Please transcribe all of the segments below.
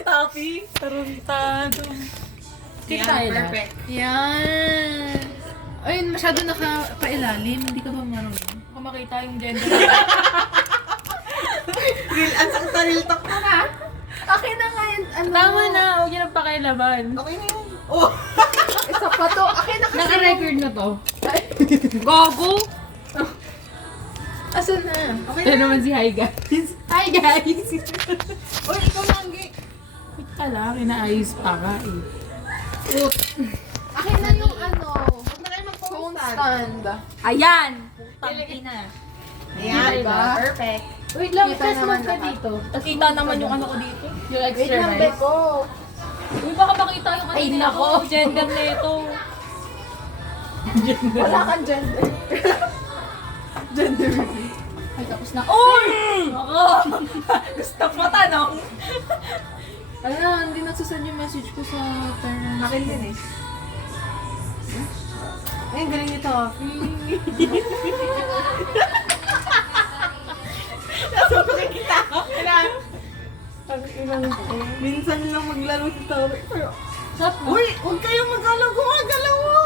si Taffy. Taruntado. Yan, perfect. Yan. Ayun, masyado nakapailalim. Hindi ka ba marunong? Kung makita yung gender. Real, ang sakta real talk na na. Akin na nga yun. Ano? Tama na, huwag yun ang pakialaman. Okay na yun. Oh! Isa pa to. Akin na kasi. Naka-record na to. Gogo! Asan na? Okay Ito na. naman si Hi guys. Hi guys! Uy, ikaw Manggi. Wait ka lang, inaayos pa ka eh. Akin na yung ano. Huwag na kayo Phone mag-phone stand. Ayan! Putang ina. Ayan, Diba? perfect. Wait lang, Kita test naman mode ka lahat. dito. Nakita naman yung ano ko dito. Yung Wait extra lang, rice. Beko. Uy, baka makita yung ano Ay, nito, nako. gender na ito. Wala kang gender. Gender reveal. Ay, tapos na. Uy! Ako! Gusto mo tanong? Ano, hindi nagsusend yung message ko sa turn. Akin din eh. Ay, ang galing nito. Nasa makikita ko. Minsan lang maglaro si Tawi. Shut mo. Uy, huwag kayong magalaw. Gumagalaw mo.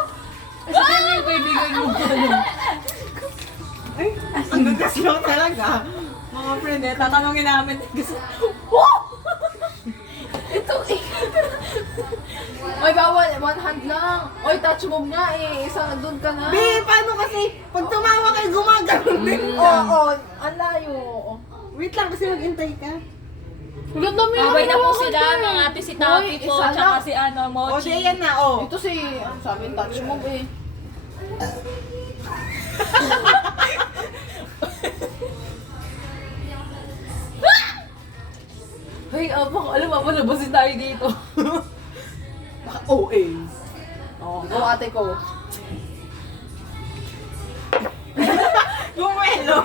Kasi kami yung kaibigan mo. Ay, ang gagas lang talaga. Mga friend, tatanungin namin. Gusto, oh! Ito eh. Oy, bawal. One hand lang. Oy, touch move nga eh. Isa, doon ka na. Be, paano kasi pag tumawa kayo, gumagalaw din Oo, ang layo. Wait lang kasi maghintay ka. Ulat namin Away na po sila, mga ate si Taffy Hoy, po, isa tsaka lang. si ano, O, Mochi. di yan na, oh. Ito si, ang sabi touch move eh. Hey, abang, alam mo, labasin tayo dito. Baka OA. Oh, go ate ko. Gumelo.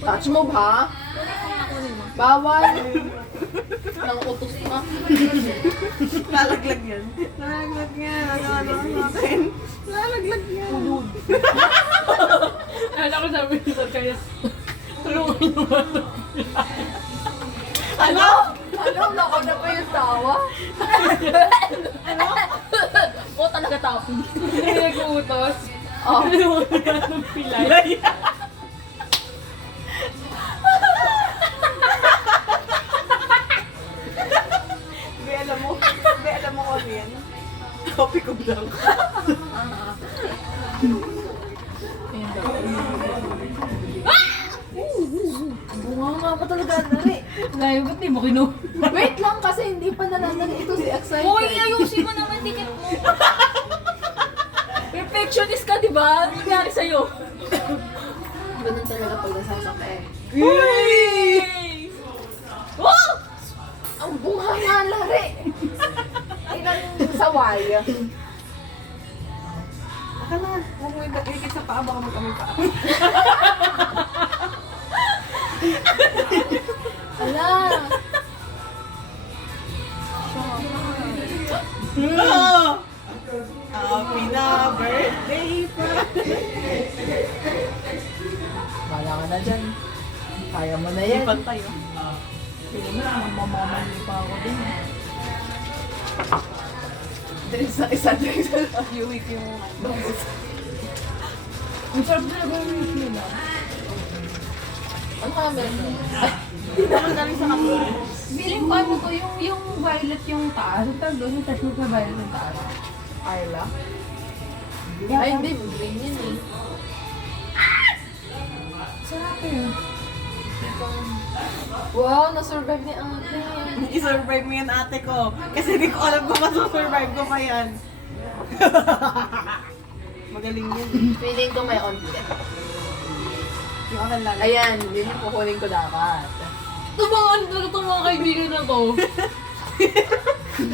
Touch move ha? Bawal. Nang utos na. Lalaglag yan. Lalaglag yan. Ano sa akin? Lalaglag yan. Alam ko sabi nito kaya, tulungan nyo ba ito? Ano? Ano? Nako na pa yung tawa? Ano? O talaga Taffy. Hindi nag-uutos. Oh. Tulungan nyo ba ng pilay? Be, alam mo. Be, alam mo ko ano yan. Copy ko lang. Bunga nga pa talaga nari. Layo, ba't di mo kinu? Wait lang kasi hindi pa nalalagay ito si excited. Hoy, ayusin mo naman dikit mo. Perfectionist ka, di ba? Ano nangyari sa'yo? Ganun talaga pag nasasakit. Uy! Oh! Ang bunga nga lari. Ilang saway. Baka na. Huwag mo ikit sa paa. Baka magkamay paa. Ala. Oh! Happy na birthday pa. Wala ka na dyan. Kaya mo na yan. Ipan tayo. Pili mo, mamamali pa ako din. Isa Unique yung boses. Ang sarap na gawin nila. Ano kaya meron? Hindi naman galing sa kapwa. Feeling ko ano to, yung violet yung taas. Ang tawag doon, yung touch mo na violet yung taas. Ayla? Ay, hindi. Green yun eh. Sarap eh. Wow, na-survive ni ate. I-survive mo yan ate ko. Kasi hindi ko alam kung masusurvive ko pa yan. Magaling yun. Feeling ko may onti. Yung akin lang. Ayan, yun yung kukunin ko dapat. Tumangan talaga itong mga kaibigan na to.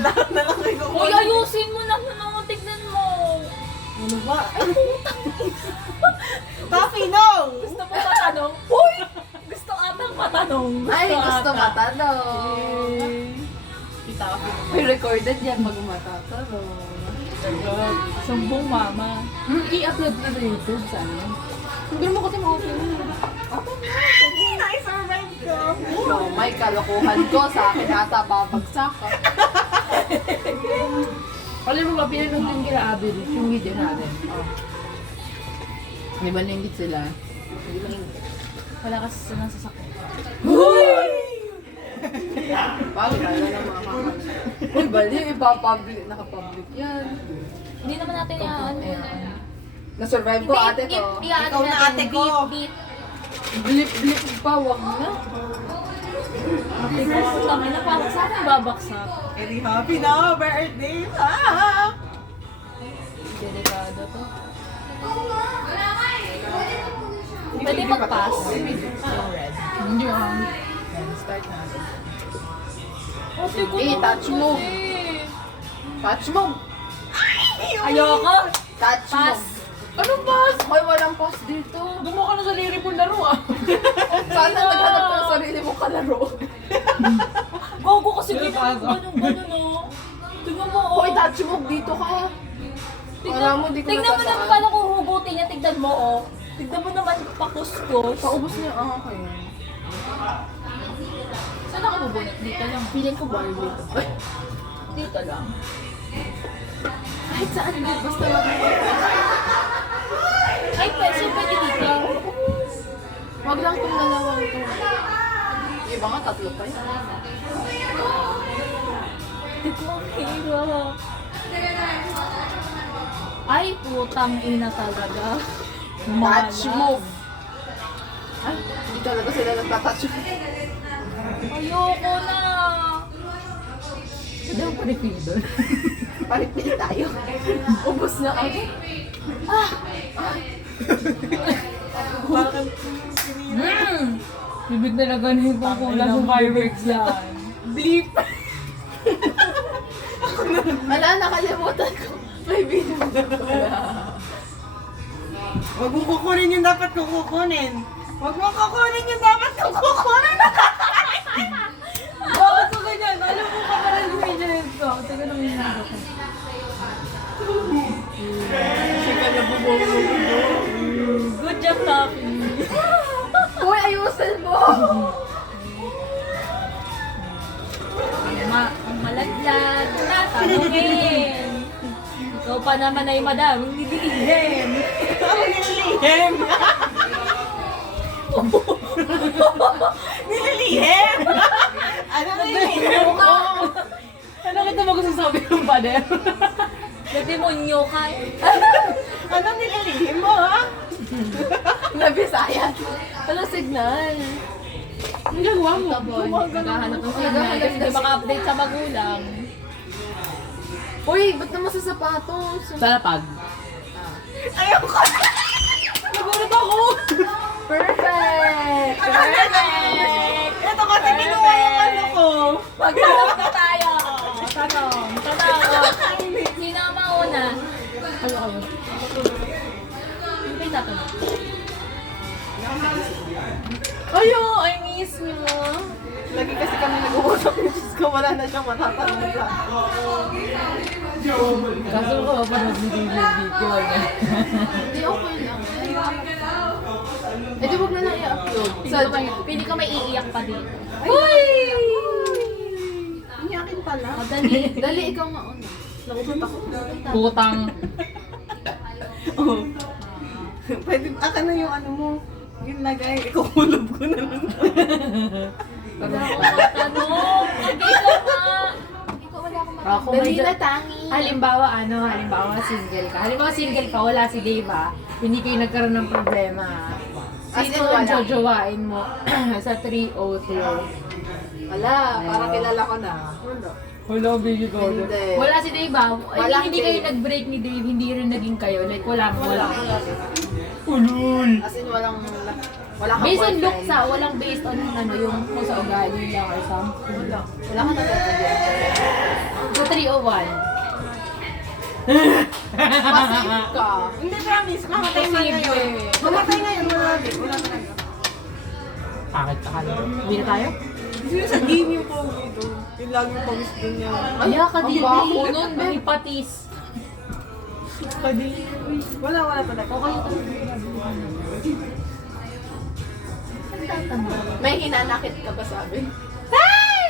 Lahat na lang kayo Hoy, ayusin mo na no, tignan mo. Ano ba? Taffy, no! Gusto mo matanong? Hoy! Gusto atang matanong. Ay, gusto ata. matanong. Kita ka. May recorded yan pag matatanong. Sumbong mama. I-upload na sa YouTube sana. Hindi mo kasi mga film. Na-survive ko. Oh my God. kalokohan ko, sa akin ata babagsak ka. Alam mo ba, pinanood din kila Abby Ruth, yung video natin. Di ba nanggit sila? Wala kasi silang sasakyan. Bakit? Kaya lang mga kakanan. Uy, bali, ipapublic, nakapublic yan. Hindi naman natin yan. Na-survive ko ate ko. Ikaw na ate ko. Beep, Blip-blip pa, wag na. beep. Kami na parang sa akin babaksak. Very happy na birthday! Ah! Delikado to. Pwede mag-pass. Yung red. Hindi ang... Start natin. Touch mo. Touch mo. Ayoko. Touch mo. Pass. Anong pass? Hoy, walang pass dito. Gumawa ka na sa liri po laro ah. Sana naghanap ka ng sarili mo kalaro. Gogo kasi Pero ginagawa pass, ganun oh. Tingnan mo oh. Hoy, touch mo. Dito ka. Alam mo, di ko Tignan mo natataan. naman paano kung hugutin niya. Tignan mo oh. Tignan mo naman pakuskus. Paubos niya. Ah, okay. Saan ako bubunot? Dito lang. Feeling ko Barbie. Ay, Dito lang. kahit saan din. Basta wag mo. Ay, pwede dito. Wag lang kung dalawang to. Yung iba nga, tatlo pa yun. Di ko ang hirap. Ay, putang ina talaga. Touch Malas. mo. Ay, hindi talaga sila nagtatouch. Ayoko na. Pwede ako pa-refill doon. Paripili tayo. Ubus na ako. Bakit? Bibig talaga na yung pangkulang ng fireworks yan. Bleep! Wala, nakalimutan ko. May video na pala. Huwag mo kukunin yung dapat kong kukunin. Huwag mo kukunin yung dapat kong kukunin. Bakit ko ganyan? Alam mo ka pala yung video na ito. Taga nang hinado ko. Good job, Taffy. Uy, ayusin mo! Malaglag. Tatanungin. Ikaw pa naman ay madaming nililihim. Nililihim! Nililihim! Ano nililihim mo? Ano kita magsasabi ng pader? Nagdemonyo ka. Ano nililihim mo, ha? Nabisaya. Ano signal? Ang gagawa mo? Naghahanap ng signal kasi hindi maka-update sa magulang. Uy, ba't naman sa sapatos? Sa lapag. Ayoko! Nagulat ako! Perfect! Perfect! Ito kasi kinuha yung ano ko. Magtanong na tayo. Tanong. Sino ang mauna? Ano kayo? Sino ba yung tatanong? Ayo, I miss you. Lagi kasi kami nag-uusap yung Diyos ko, wala na siyang matatanong sa. Kaso ko mapanood ni David dito. Hindi, okay lang. Eh, di wag na lang i-upload. Pili ko may iiyak pa dito. Uy! Inyakin pala. Madali. Dali, ikaw nga una. Nakutot ako. Putang. Oh. Pwede, aka na yung ano mo. Yung lagay, ikukulob ko na lang. Tanong. Hindi ko nga. Hindi ko wala akong Ako Dali medyo... na, tangi. Halimbawa single ka. Halimbawa single ka, wala si Dave ah. Hindi kayo nagkaroon ng problema. As in, Sino ang wala. jojowain mo sa 302? Wala, parang kilala ko na. Wala, baby ko. Hindi. Wala si Dave ah. Walang Hindi kayo Dave. nag-break ni Dave, hindi rin naging kayo. Like, wala. As in, walang kang Based on boyfriend. looks ah, walang based on ano, yung kung sa ugali lang or something. Wala ka na So, 301. Passive ka. Hindi, promise, mamatay man ngayon. Mamatay ngayon, wala talaga. Bakit ka lang? Uwi na tayo? Hindi sa game yung pogi doon. Yung laging pawis doon niya. Ay, ka ang din. baho nun, May patis. Wala talaga. Okay. tatanong. May hinanakit ka ba sabi?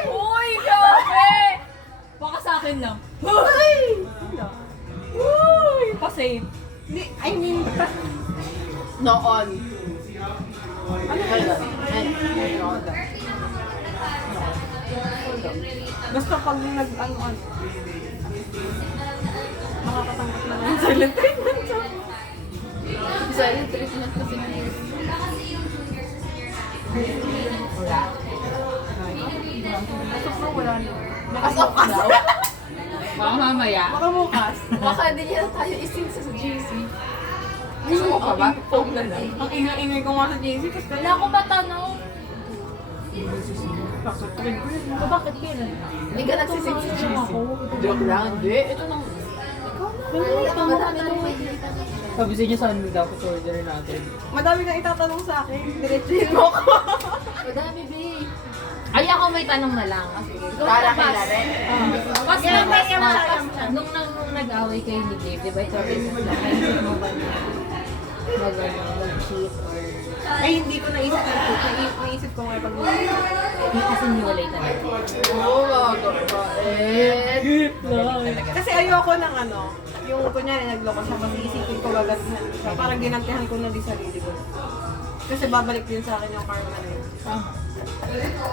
Uy, grabe! Baka sa akin lang. Uy! Pa-save. Hindi, I mean, Noon. Ano ba yun? Noon. basta pag nag-ano-ano, makakatanggap na ng silent treatment sa Silent treatment kasi ngayon. Wala. Sobrang wala na. Makasok ka daw. Baka mamaya. Makamukas. Baka hindi niya na tayo isin sa GC. Gusto mo pa ba? Phone na lang. Ang ingay-ingay ko nga sa JC, kasi Wala akong matanong. Bakit yun? Hindi ka nagsising sa GC. Joke lang. Hindi. Ito nang... Ikaw na. Sabi sa inyo saan mo dapat order natin? madami kang itatanong sa akin. Diretsuhin mo ako. Madami, babe. Ay, ako may tanong na lang. Para kay Laren. Mas Yeah, na, yeah, yeah. nung nag-away kayo ni Dave, di ba ito reason lang, naisip mo ba na mag-cheat or Ay, hindi ko naisip na ito. Naisip ko nga pag kasi niwalay talaga? Oo, mga kapatid. kasi ayoko ng ano, yung kunyari nagloko siya kasi isipin ko gagat na siya. Parang ginantihan ko na di sarili ko. Kasi babalik din sa akin yung karma na yun.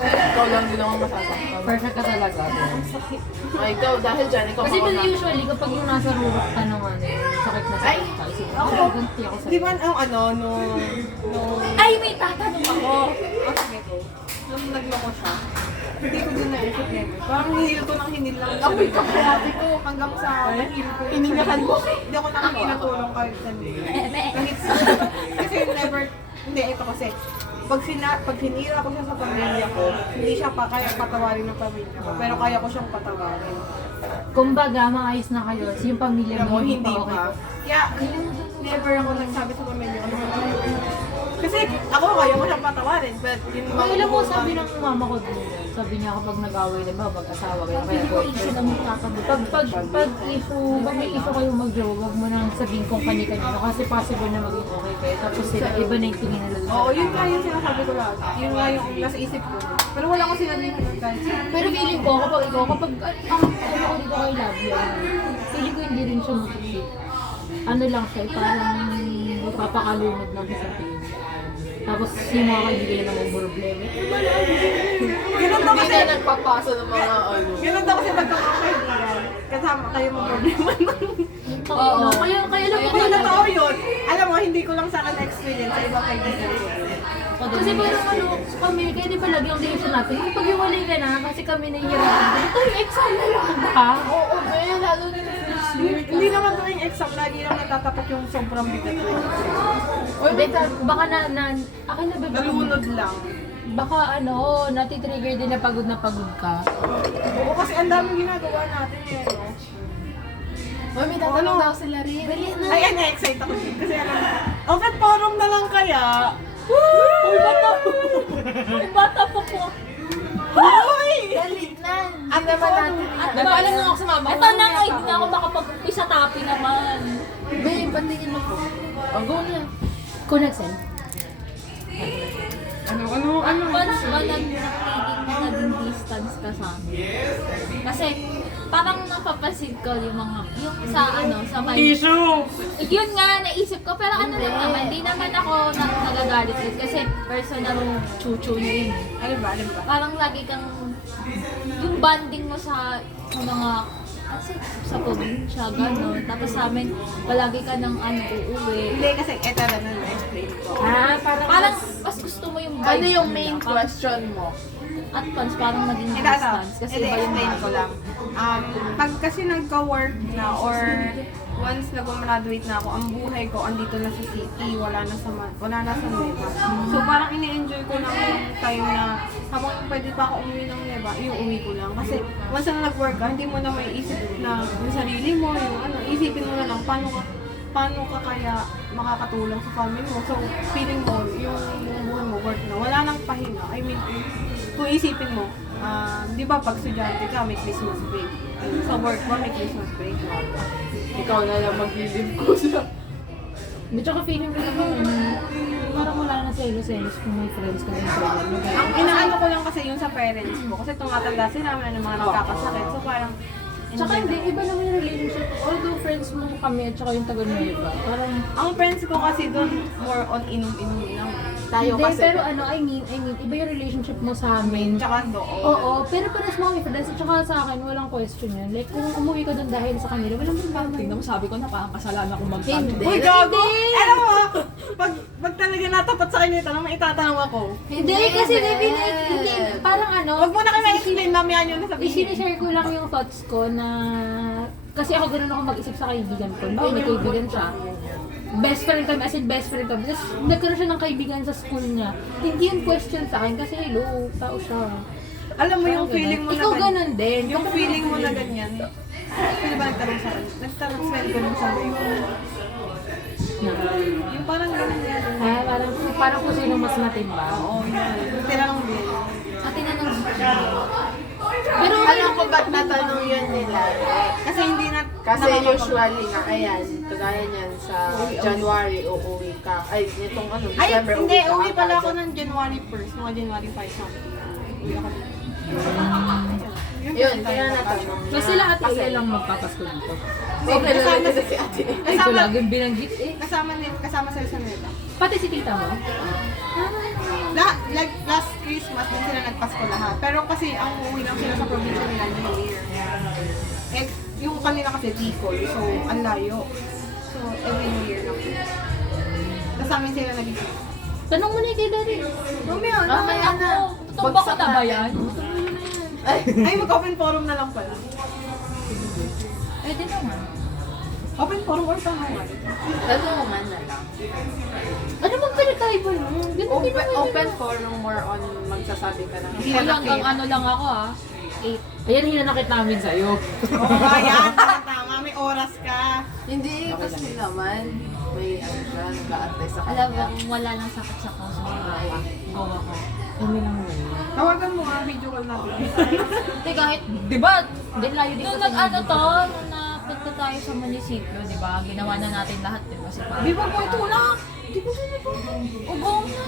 Ikaw lang din ako masasaktan. Perfect ka talaga. Ay, ikaw, dahil dyan, ikaw Kasi mauna. usually, kapag yung nasa rurok ka ng ano, sakit na sakit ka, isip ko, Ako, ganti ako di sa'yo. ba ang ano, Ay, may tatanong ako. sige ko, nung nagloko siya, hindi ko din naisip niya. Parang hinil ko ng hinil lang. Amoy ka Sabi ko, hanggang sa nahil ko. Hiningahan mo. Hindi ako nakakinatulong kahit sandali. Kahit kasi never, hindi, ito kasi, pag sinira ko siya sa pamilya ko, hindi siya pa kaya patawarin ng pamilya ko, pero kaya ko siyang patawarin. Kumbaga, maayos na kayo, so yung pamilya Ako, mo hindi okay. pa. Kaya, never ako nagsabi sa pamilya ko. Kasi ako, kaya ko siyang patawarin, but yun Ay, alam mo, sabi ng mama ko din, sabi niya kapag nag-away, diba, mag-asawa kayo, kaya boyfriend. Pag may issue kayo mag-jowa, huwag mo nang sabihin kung kani-kanino, kasi possible na maging okay kayo, tapos sila, iba na yung tingin nila doon sa Oo, yun nga tao. yung sinasabi ko lagi. Yun nga yung nasa isip ko. Pero wala ko sinabi ko kahit Pero feeling ko, kapag ikaw, kapag ano ko dito kay Love yan, feeling ko hindi rin siya mag-cheat. Ano lang siya, parang magpapakalunod lang siya sa tingin. Tapos yung mga kaibigan naman problema. Ganun daw Hindi kasi, na nagpapasa ng mga ano. ganun daw kasi magkakakaibigan. Kasama kayo mga problema nun. Oo, kaya lang Kung totoo yun, alam mo, hindi ko lang sana na-experience sa ibang kaibigan ko. kasi parang ano, kami, kaya di ba lagi ang decision natin, kapag iwalay ka na, kasi kami nahihirapan. Ito yung exam na lang ba? Oo, babe, lalo na sa first year ka. Hindi naman tuwing exam, lagi lang natatapat yung sobrang bigat ko. Baka akin na ba? Nalunod lang. Baka ano, natitrigger din na pagod ka. Oo, kasi ang daming ginagawa natin eh, no? Mami, tatanong daw sila rin. Ay, na-excite ako din. Kasi alam mo, open forum na lang kaya. Uy, bata pa po. Uy! Galit na. Ang naman natin. Nagpaalam na ako sa mama. Ito na nga, hindi na ako makapag-umpisa tapi naman. Babe, patingin mo po. Ang go na. Kung nag-send. Ano? Once ba naging distance ka sa amin? Kasi parang napapansin ko yung mga, yung sa may... Yun nga, naisip ko, pero ano lang naman, di naman ako nagagalit din kasi personal chuchu niya yun. Ano ba? Parang lagi kang, yung bonding mo sa mga, kasi sa probinsya, gano'n. Tapos sa amin, palagi ka ng uuwi. Hindi, kasi eto na na-explain ko. Parang mas gusto mo yung Ano vibe yung nila. main Parang question mo? at once, parang naging Ito, distance. Kasi iba yung explain ko lang. Pag kasi nagka-work na or once nag-graduate na ako, ang buhay ko andito na sa city, wala na sa Nueva. So parang ini-enjoy ko lang yung time na habang pwede pa ako umuwi ng Nueva, iuwi ko lang. Kasi once na nag-work ka, hindi mo na may isip na yung sarili mo, yung ano, isipin mo na lang paano ka kaya makakatulong sa family mo. So feeling mo, yung buhay mo, work na, wala nang pahinga. I mean, kung isipin mo, di ba pag estudyante ka, may Christmas break. Sa work mo, may Christmas break. Ikaw na lang maglilib ko siya. Hindi, tsaka feeling ko naman, parang wala na selos kung may friends ka din sa inyo. Ang inaano ko lang kasi yung sa parents ko. Kasi tumatanda sila, may ano mga nagkakasakit. So parang, Tsaka hindi, iba naman yung relationship. Although friends mo kami at saka yung taga-Nueva. Parang, ang friends ko kasi doon more on inom-inom lang. Tayo hindi, kasi. pero ano, I mean, iba yung relationship mo sa amin. Tsaka doon. Oo, pero pares mo kami friends. At saka sa akin, walang question yun. Like, kung umuwi ka doon dahil sa kanila, walang problema. Tingnan mo, sabi ko na parang kasalanan ko magsabi. Hindi. Uy, gago! Alam mo, pag talaga natapat sa kanya ito, may itatanong ako. Hindi, kasi hindi, parang ano, Huwag mo na kayo ma-explain, mamaya nyo na sabihin. i-share ko lang yung thoughts ko na kasi ako ganun ako mag-isip sa kaibigan ko. Bakit may kaibigan siya? Best friend kami, as in best friend kami. Tapos nagkaroon siya ng kaibigan sa school niya. Hindi yung question sa akin kasi hello, tao siya. Alam mo yung Parang feeling mo ganun. na Ikaw ganun din. Yung feeling mo na ganyan. Pwede ba nagtanong sa akin? Nagtanong sa akin yung parang ganun yan. Parang kung sino mas matimba. Oo, yun. Tinanong din. At tinanong Pero Alam ko ba't natanong yun nila? Kasi hindi na... Kasi usually nga, ayan, kagaya niyan sa January, uuwi ka. Ay, nitong ano, Ay, December, hindi. ka Uwi pala ako agad. ng January 1st. Mga January 5 something. Uwi ako dito. Yun, kaya natanong. kasi lahat ay lang magpapasko dito. Okay lang Kasama dito si ate. Ay, ko laging binanggit eh. Kasama sila sa Neta. Pati si tita mo. Like last Christmas, din sila nagpasko lahat. Pero kasi ang uuwi lang sila sa probinsya nila New Year. Eh, yung kanila kasi Bicol, so ang layo. So, every New Year lang. Tapos sa amin sila nag-isip. Tanong mo na kay Dari. Mamaya, Mamaya na. Totoo ba ko ba yan? Ay, mag-open forum na lang pala. Pwede naman. Open forum or tanungan? Tanungan na lang. Ano bang pinagkaiba nun? Ganun din Open, naman open yun. forum more on magsasabi ka lang. Ay, hanggang ano lang ako ah. 8. Ayan, hinanakit namin sa'yo. Oo, ayan. Tama, may oras ka. Hindi, kasi naman, may ano siya, nag-a-attest sa alam kanya. mo, wala lang sakit sa puso ng bawa. Oo ako. Kami lang naman. Tawagan mo nga, video call natin. Hindi kahit, Di ba? Din layo dito nung sa nag-ano to, nung napunta tayo sa munisipyo, di ba? Ginawa na natin lahat, di ba? Si Papa. Di ba po ito na? Di ba siya Ubo na.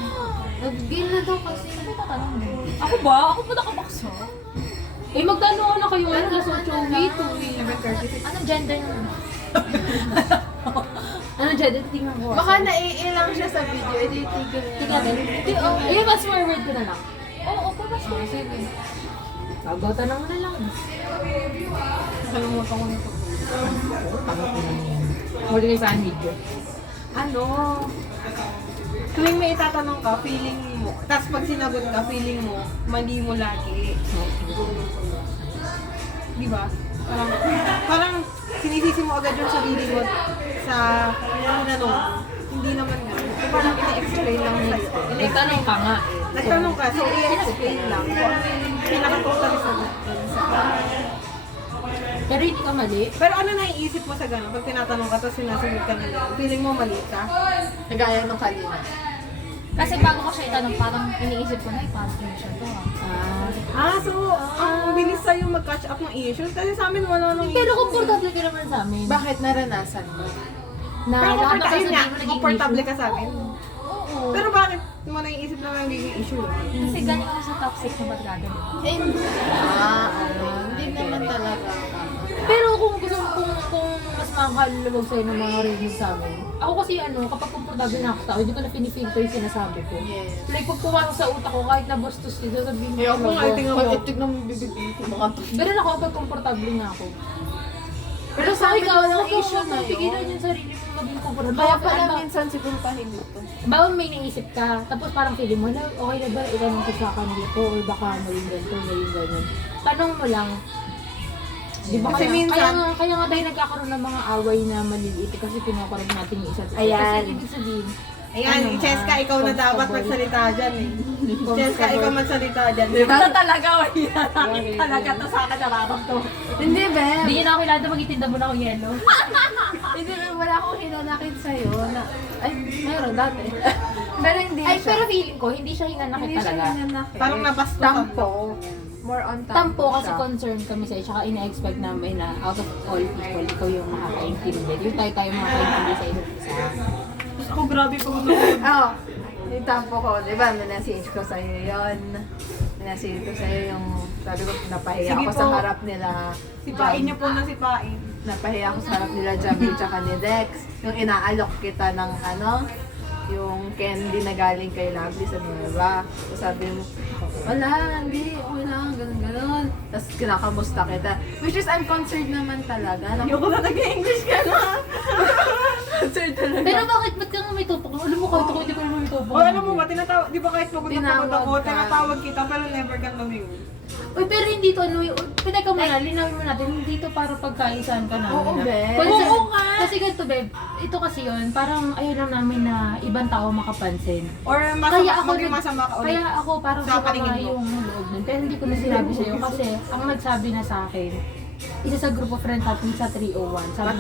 Nag-gain na daw kasi. Ano ba tatanong mo? Ako ba? Ako ba nakabaksa? Eh, magkano na kayo ngayon? Alas 8 wait, 7:36. Anong gender mo? Ano dyan? Tingnan ko. Baka naiilang siya sa video, edi tigil Tingnan din. Ayun, mas forward ko na lang. Oo, pero mas Sige. Pagautan mo na lang. Nakalimutan ko na ito. Huli kayo sa video. Ano? Tuwing may itatanong ka, feeling mo. Tapos pag sinagot ka, feeling mo, mali mo lagi. Di ba? Parang sinisisi mo agad yung sarili mo sa tinanong. Hindi naman nga. So parang ina-explain lang sa'yo. Nagtanong ka nga. Nagtanong ka, so i-explain lang. Kung ano yung pinaka-totally sagot. Pero hindi ka mali. Pero ano naiisip mo sa gano'n? Pag tinatanong ka, tapos sinasagot ka nila, feeling mo mali ka? Nagaya nung kanina. Kasi bago ko siya itanong, parang iniisip ko na, parang siya to So, ang bilis sa'yo mag-catch up ng issues. Kasi sa amin wala nang Pero komportable ka naman sa amin. Bakit naranasan mo? Na Pero lahat ng ayun nga, sasabihin mo naging komportable issue. ka sa amin. Oo. Pero bakit mo naiisip na nagiging issue? Kasi galing ako sa toxic na bagay. Hindi naman talaga. Pero kung gusto kung mas makakalulog sa'yo ng mga reviews sa amin. Ako kasi kapag komportable na ako sa tao, hindi ko na pinifilter yung sinasabi ko. Yes. Like pag pumasok sa utak ko, kahit na bastos dito, sabihin ko. Ayoko nga, tingnan mo. Ay, tignan mo bibig ko. Baka Ganun ako pag komportable na ako. Pero sa akin ikaw, walang huwag kang issue na pigilan yun. yung sarili mo maging komportable. Kaya Baka pala minsan siguro tahimik ko. bawa may naisip ka, tapos parang feeling mo na, okay na ba, itanong ko sa kanila to, or baka maging ganito, maging ganyan. Tanong mo lang, di ba Kasi kaya, minsan- kaya nga tayo nagkakaroon ng mga away na maliliit kasi pinaparang natin yung isa't isa. Ayan. Kasi ibig sabihin, Ayan, Cheska, ikaw na dapat magsalita dyan eh. Cheska, ikaw magsalita dyan. Ito talaga, talaga to sa akin nararamdaman. Hindi, be. hindi niya na ako kilala, magitinda mo na ako yelo. Hindi, be. Wala akong hinanakit sa'yo. Ay, meron dati. Pero hindi Ay, siya. pero feeling ko, hindi siya hinanakit Hindi siya talaga. hinanakit. Parang nabastusan. Tampo. More on tampo. Tampo kasi siya. concerned kami sa'yo, tsaka ina-expect namin na out of all people, ikaw yung makakaintindi. Yung tayo makakaintindi sa isa't isa. Tapos ako grabe pag Oo. Yung tampo ko, di ba, minessage ko sa'yo yun. Minessage ko sa'yo yung, sabi ko, napahiya Sige ako po. sa harap nila. Sipain niyo po na sipain. Napahiya ako sa harap nila, Javi, tsaka ni Dex. Yung inaalok kita ng yung candy na galing kay Lovely sa Nueva. So sabi mo, wala, hindi, okay lang, ganun. Tapos kinakamusta kita. Which is, I'm concerned naman talaga. Ayoko na nag-English ka na. Concerned talaga. Pero bakit ba't ka nga may tupok? Alam mo, kahit ako hindi ko naman may tupok. O alam mo ba, tinatawag, di ba kahit pagod na pagod ako, Tinawag ka. tinatawag kita pero never kang lumingon. Uy, pero hindi to ano, pinag mo na, linawin mo natin, hindi to para pagkaisahan ka namin. Oo, Beb. Oo nga! Kasi ganito, Beb, ito kasi yun, parang ayaw lang namin na ibang tao makapansin. Or maging masama ka ulit. Kaya ako parang Sa sumama paningin mo. yung loob nun. Pero hindi ko na sinabi sa'yo kasi ang nagsabi na sa akin, isa sa group of friends natin sa 301, sabi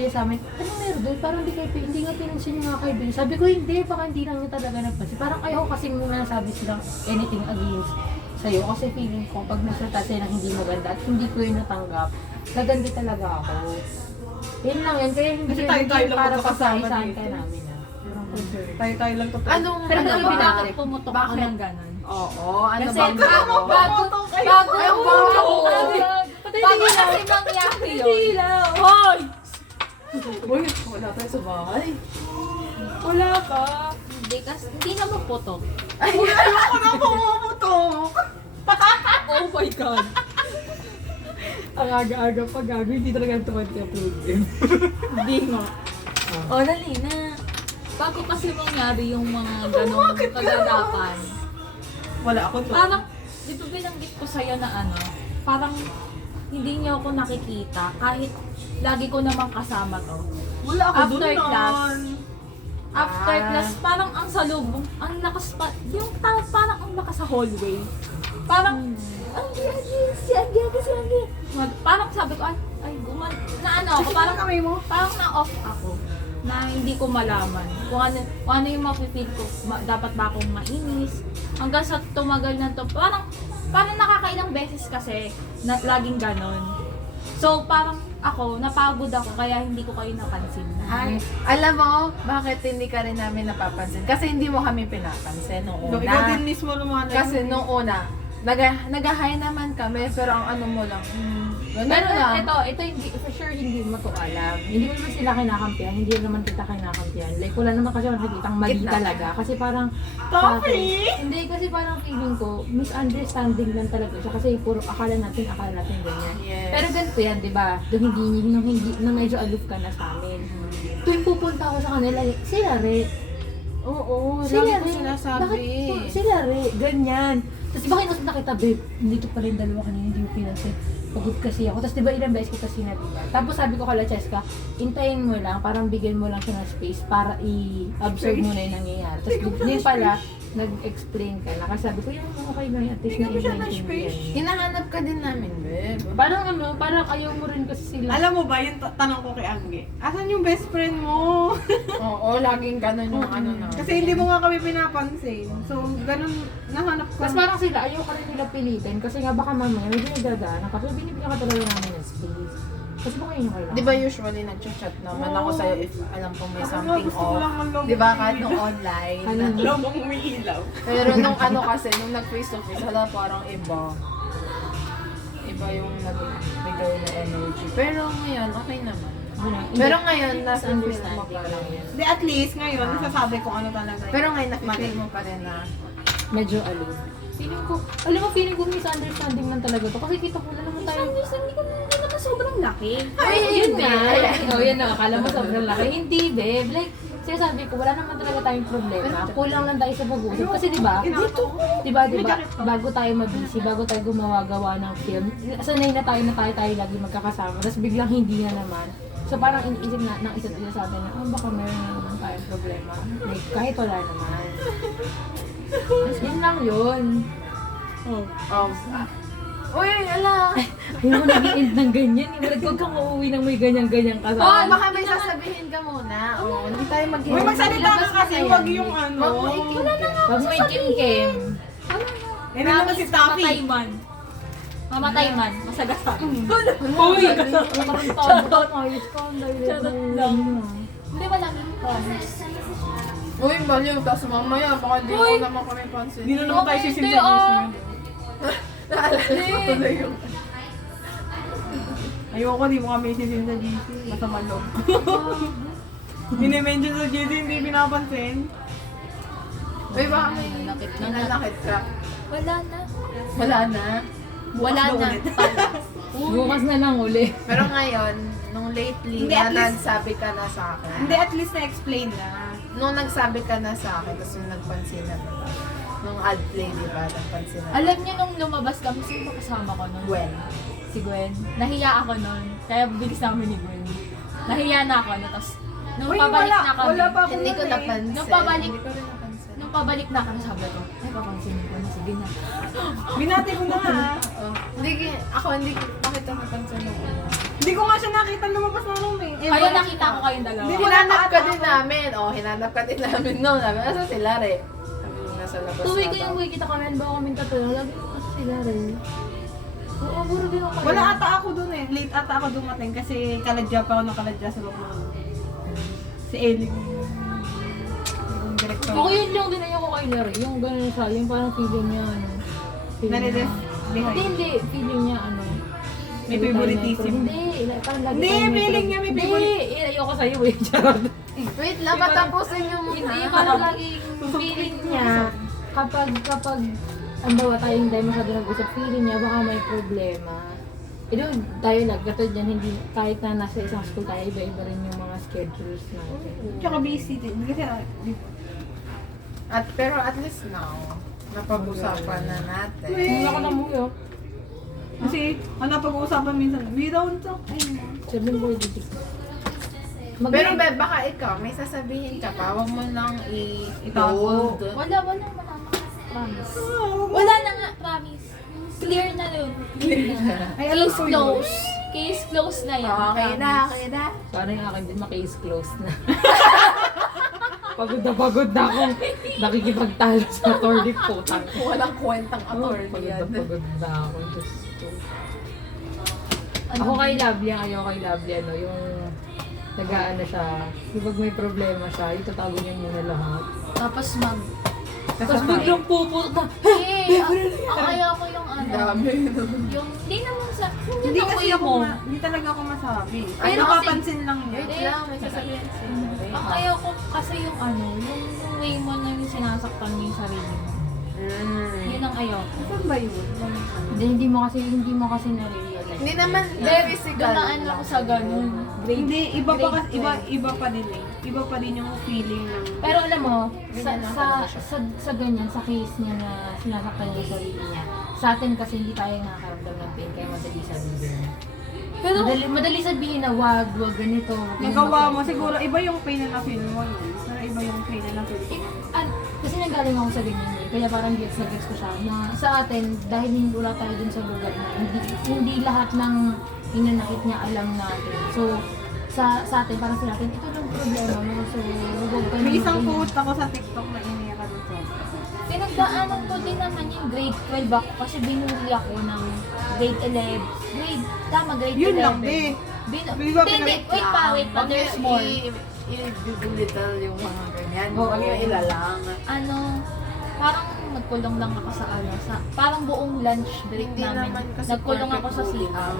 niya sa amin, ano meron doon? Parang hindi nga pinansin yung mga kaibigan. Sabi ko, hindi, baka hindi lang niya talaga nagpansin. Parang ayaw kasi muna nasabi silang anything against sa'yo. Kasi feeling ko, pag nagsalita sa'yo na hindi maganda at hindi ko yun natanggap, nagandi talaga ako. Yun lang yan, kaya hindi Kasi yun tayo lang para magkakasama pasaisahan dito. ka namin. Tayo lang to. Anong, Pero ano ano ba? Bakit pumutok ako Bakit? ng ganon? Oo, ano Kasi bang bago Ay, bago kasi mangyari yun. Hoy! Uy, wala tayo sa bahay. Wala ka. Hindi kasi, hindi na maputok. Ay, Ayoko na pumuputok. Oh my God. Ang aga-aga pa gago, hindi talaga tuwad ka po. Hindi nga. O, dali na. Bago kasi mangyari yung mga ganong kaganapan. Wala ako to. Parang, di ba binanggit ko sa'yo na parang hindi niyo ako nakikita kahit lagi ko namang kasama to. Wala ako After dun class. nun. After class, parang ang salubong, ang lakas pa, yung parang ang lakas sa hallway. Parang, ang gagi. Parang sabi ko, ay, na ano ako, parang kamay mo. parang na-off ako na hindi ko malaman kung ano yung mapipil ko, dapat ba akong mainis hanggang sa tumagal na to, parang nakakailang beses kasi na, laging ganon. So parang ako, napagod ako kaya hindi ko kayo napansin. Ay, alam mo, bakit hindi ka rin namin napapansin? Kasi hindi mo kami pinapansin nung No, una. ikaw din mismo lumanay. Kasi nung una, nag-hi naman kami, pero ang ano mo lang, ganun Pero lang. ito hindi, for sure hindi mo to alam. Hindi mo naman sila kinakampihan, hindi naman kita kinakampihan. Like wala naman kasi nakikitang mali Gitna. talaga. Kasi parang, Coffee! hindi kasi parang feeling ko, misunderstanding lang talaga siya. Kasi puro akala natin ganyan. Yes. Pero ganito yan, di ba? Nung medyo aloof ka na sa amin. Tuwing pupunta ako sa kanila, sila re. Oo, Lagi ko re. sinasabi. Bakit po, sila re, ganyan. Tapos bakit mas nakita, babe, dito pa rin dalawa kanina, hindi mo pinansin. Pagod kasi ako. Tapos diba ilang beses ko kasi nabigan. Tapos sabi ko kala Cheska, intayin mo lang, parang bigyan mo lang siya ng space para i-absorb mo na yung nangyayari. Tapos yun pala, nag-explain ka na. Kasi sabi ko, yan, okay na yun, at least Bigyan mo siya ng na-intindihan space. niya. Hinahanap ka din namin, babe. Parang parang ayaw mo rin kasi sila. Alam mo ba, yung tanong ko kay Angge, asan yung best friend mo? Oo, laging ganun yung ano na. Kasi hindi mo nga kami pinapansin. So, ganun, nahanap ko. Tapos parang sila, ayaw ka rin nila pilitin kasi nga baka mamaya may ginagagana ka. So binibigyan ka talaga namin ng space. Kasi baka yun yung kailangan. Di ba usually nag-chat naman ako sa'yo if alam kong may Ako nga, something gusto ko off. lang ng lobong Di ba kahit nung online. Ano? lobong umiilaw. Pero nung ano kasi, nung nag-face to face, hala parang iba. Iba yung nagbigay na energy. Pero ngayon, okay naman. Pero ngayon, nasa feel mo pa lang yun. Di at least ngayon, nasasabi ko ano talaga yun. Pero ngayon, na-feel mo pa rin na medyo aloof. Feeling ko, alam mo, feeling ko misunderstanding lang talaga to. Kasi kita ko na naman tayo. Misunderstanding ko hindi naman sobrang laki. Ay, yun nga. Oh, yan na. Akala mo sobrang laki. Hindi, babe. Like, sinasabi ko, wala naman talaga tayong problema. Kulang lang tayo sa pag-uusap. Kasi diba, bago tayo mabisi, bago tayo gumawa-gawa ng film, sanay na tayo lagi magkakasama. Tapos biglang hindi na naman. So parang iniisip na ng isa't isa sa atin na, baka meron na naman tayong problema. Like, kahit wala naman. Tapos yun lang yun. uy, ala! Ayaw mo nag-i-end ng ganyan. Huwag kang uuwi ng may ganyan-ganyan Oh, kasama. baka may sasabihin ka muna. Oh, hindi tayo mag Uy, magsalita ka kasi, huwag yung ano. Huwag mo ikim-kim. Yan naman si Taffy. Mamatay man. Mamatay man. Masagasa. Uy! Ayos ka. Ang dahil. Charot lang. Hindi ba lang yung promise? Uy, baliw. Tapos mamaya, baka di ko naman kami pansin. Hindi na naman tayo sisim Hindi, sa GC. Naalala ko tuloy yung... Ayoko, di mo kami sisim sa GC. Masama loob. Minimension sa GC, hindi pinapansin. Uy, baka may Nanakit na. nanakit ka. Wala na. Wala na. Wala daw na. ulit. Bukas na lang uli. Pero ngayon, nung lately, Hindi, at na least- nagsabi ka na sa akin. Hindi, at least na-explain na. Nung nagsabi ka na sa akin, tapos yung nagpansin na ba? Nung ad play, di ba? Nagpansin na. Alam niyo nung lumabas kami, sino kasama ko nun? When? Si Gwen. Nahiya ako nun. Kaya bilis namin ni Gwen. Nahiya na ako nun. Tapos, nung Uy, pabalik wala, na kami. wala pa ako Hindi ko nun eh. napansin. Nung pabalik- Hindi ko rin napansin. Nung pabalik na kami, sabi ko, ay, papansinin ko na. Sige na. Binati ko na nga. Oh. Hindi, bakit ako napansin nung una? Hindi ko nga siya nakita lumabas na nung eh. Kaya nakita ko kayong dalawa. Hindi, Hinanap ka din namin. Oh, hinanap ka din namin noon. Sabi, asa sila rin? Sabi, nasa labas Tuwi na ko yung daw. way kita kami, ba kami tatlo, lagi ko kasi sila rin. Oo, buro din ako. Wala ata ako dun eh. Late ata ako dumating kasi kaladya pa ako ng kaladya sa loob ng si Ellie. Yung director. Ako yun lang din ko kay Larry, yung gano'n siya, yung parang feeling niya, ano. feeling Nare-ref niya- behind. Hindi, feeling niya, ano. May favoritism. Hindi, parang lagi Hindi, tayong feeling niya may Hindi, ayoko sa'yo eh, charot. Wait lang, patapusin niyo muna. Hindi, parang laging feeling niya, kapag, ang bawa tayong tayo masyado nag-usap, feeling niya, baka may problema. Pero tayo lang, katod yan, hindi, kahit na nasa isang school tayo, iba-iba rin yung mga schedules natin. Tsaka busy din. Kasi Pero at least now, napag-usapan na natin. Hindi ako namuyo. kasi ano pag-uusapan minsan, we don't talk anymore. 7.46. Pero Beb, baka ikaw, may sasabihin ka pa, huwag mo nang Itago. i-hold. Wala. Promise. Wala na nga, promise. Clear na nun. Ay, alam Case ko yun. close. Case close na yan. Okay na, promise. okay na. Sana yung akin din makis close na. pagod na akong nakikipagtalo sa attorney po. Walang kwentang attorney Pagod yan. na ako. Diyos ko. Ako kay Lovely, ayaw kay Lovely, ano, yung nag-aano siya, kapag may problema siya, itatago niya muna lahat. Tapos Tapos biglang pupunta. hey, ang ayaw ko yung ano. Dami. Yung, hindi naman sa, Hindi na kasi way ako, mo. hindi talaga ako masabi. Pero Pero kasi- napapansin lang niya. Wait lang, may sasabihin siya. Ang ayaw ko kasi yung ano, yung way mo na yung sinasaktan mo yung sarili mo. Yun ang ayaw ko. Saan ba yun? Hindi mo kasi nare-realize. Hindi naman, Deb, physical dumaan lang sa ganun. Grade. Hindi, iba pa grade kasi, iba pa din eh. Iba pa din yung feeling ng... Pero alam mo, Ganyan lang sa ganyan, sa case niya na sinasaktan niya yung sarili niya, sa atin kasi hindi tayo nakakaramdam ng pain, kaya madali sabihin. Pero, Madali sabihin na wag ganito, wag ganyan, Nagawa mo, wag ganito. siguro iba yung pain na na-feel mo yun. Pero iba yung pain na na-feel mo. Kasi nanggaling ako sa ganyan eh, kaya parang gets na gets ko siya, na sa atin, dahil hindi wala tayo dun sa lugar na, hindi lahat ng hinanakit niya alam natin. So, sa atin, parang sa atin, ito lang problema mo, so, huwag ka May na isang mag- post ako sa TikTok na iniyak ka dito. pinagdaanan ko din naman yung grade 12 ako kasi binuli ako ng grade 11. Grade Yun 11. lang, eh. Di ba Hindi, wait pa, there's more. I-belittle yung mga ganyan. Oo. Huwag yung ilalang. Ano, parang nagkulong lang ako sa ano, parang buong lunch break Hindi namin. naman kasi Nagkulong ako sa perfect CR.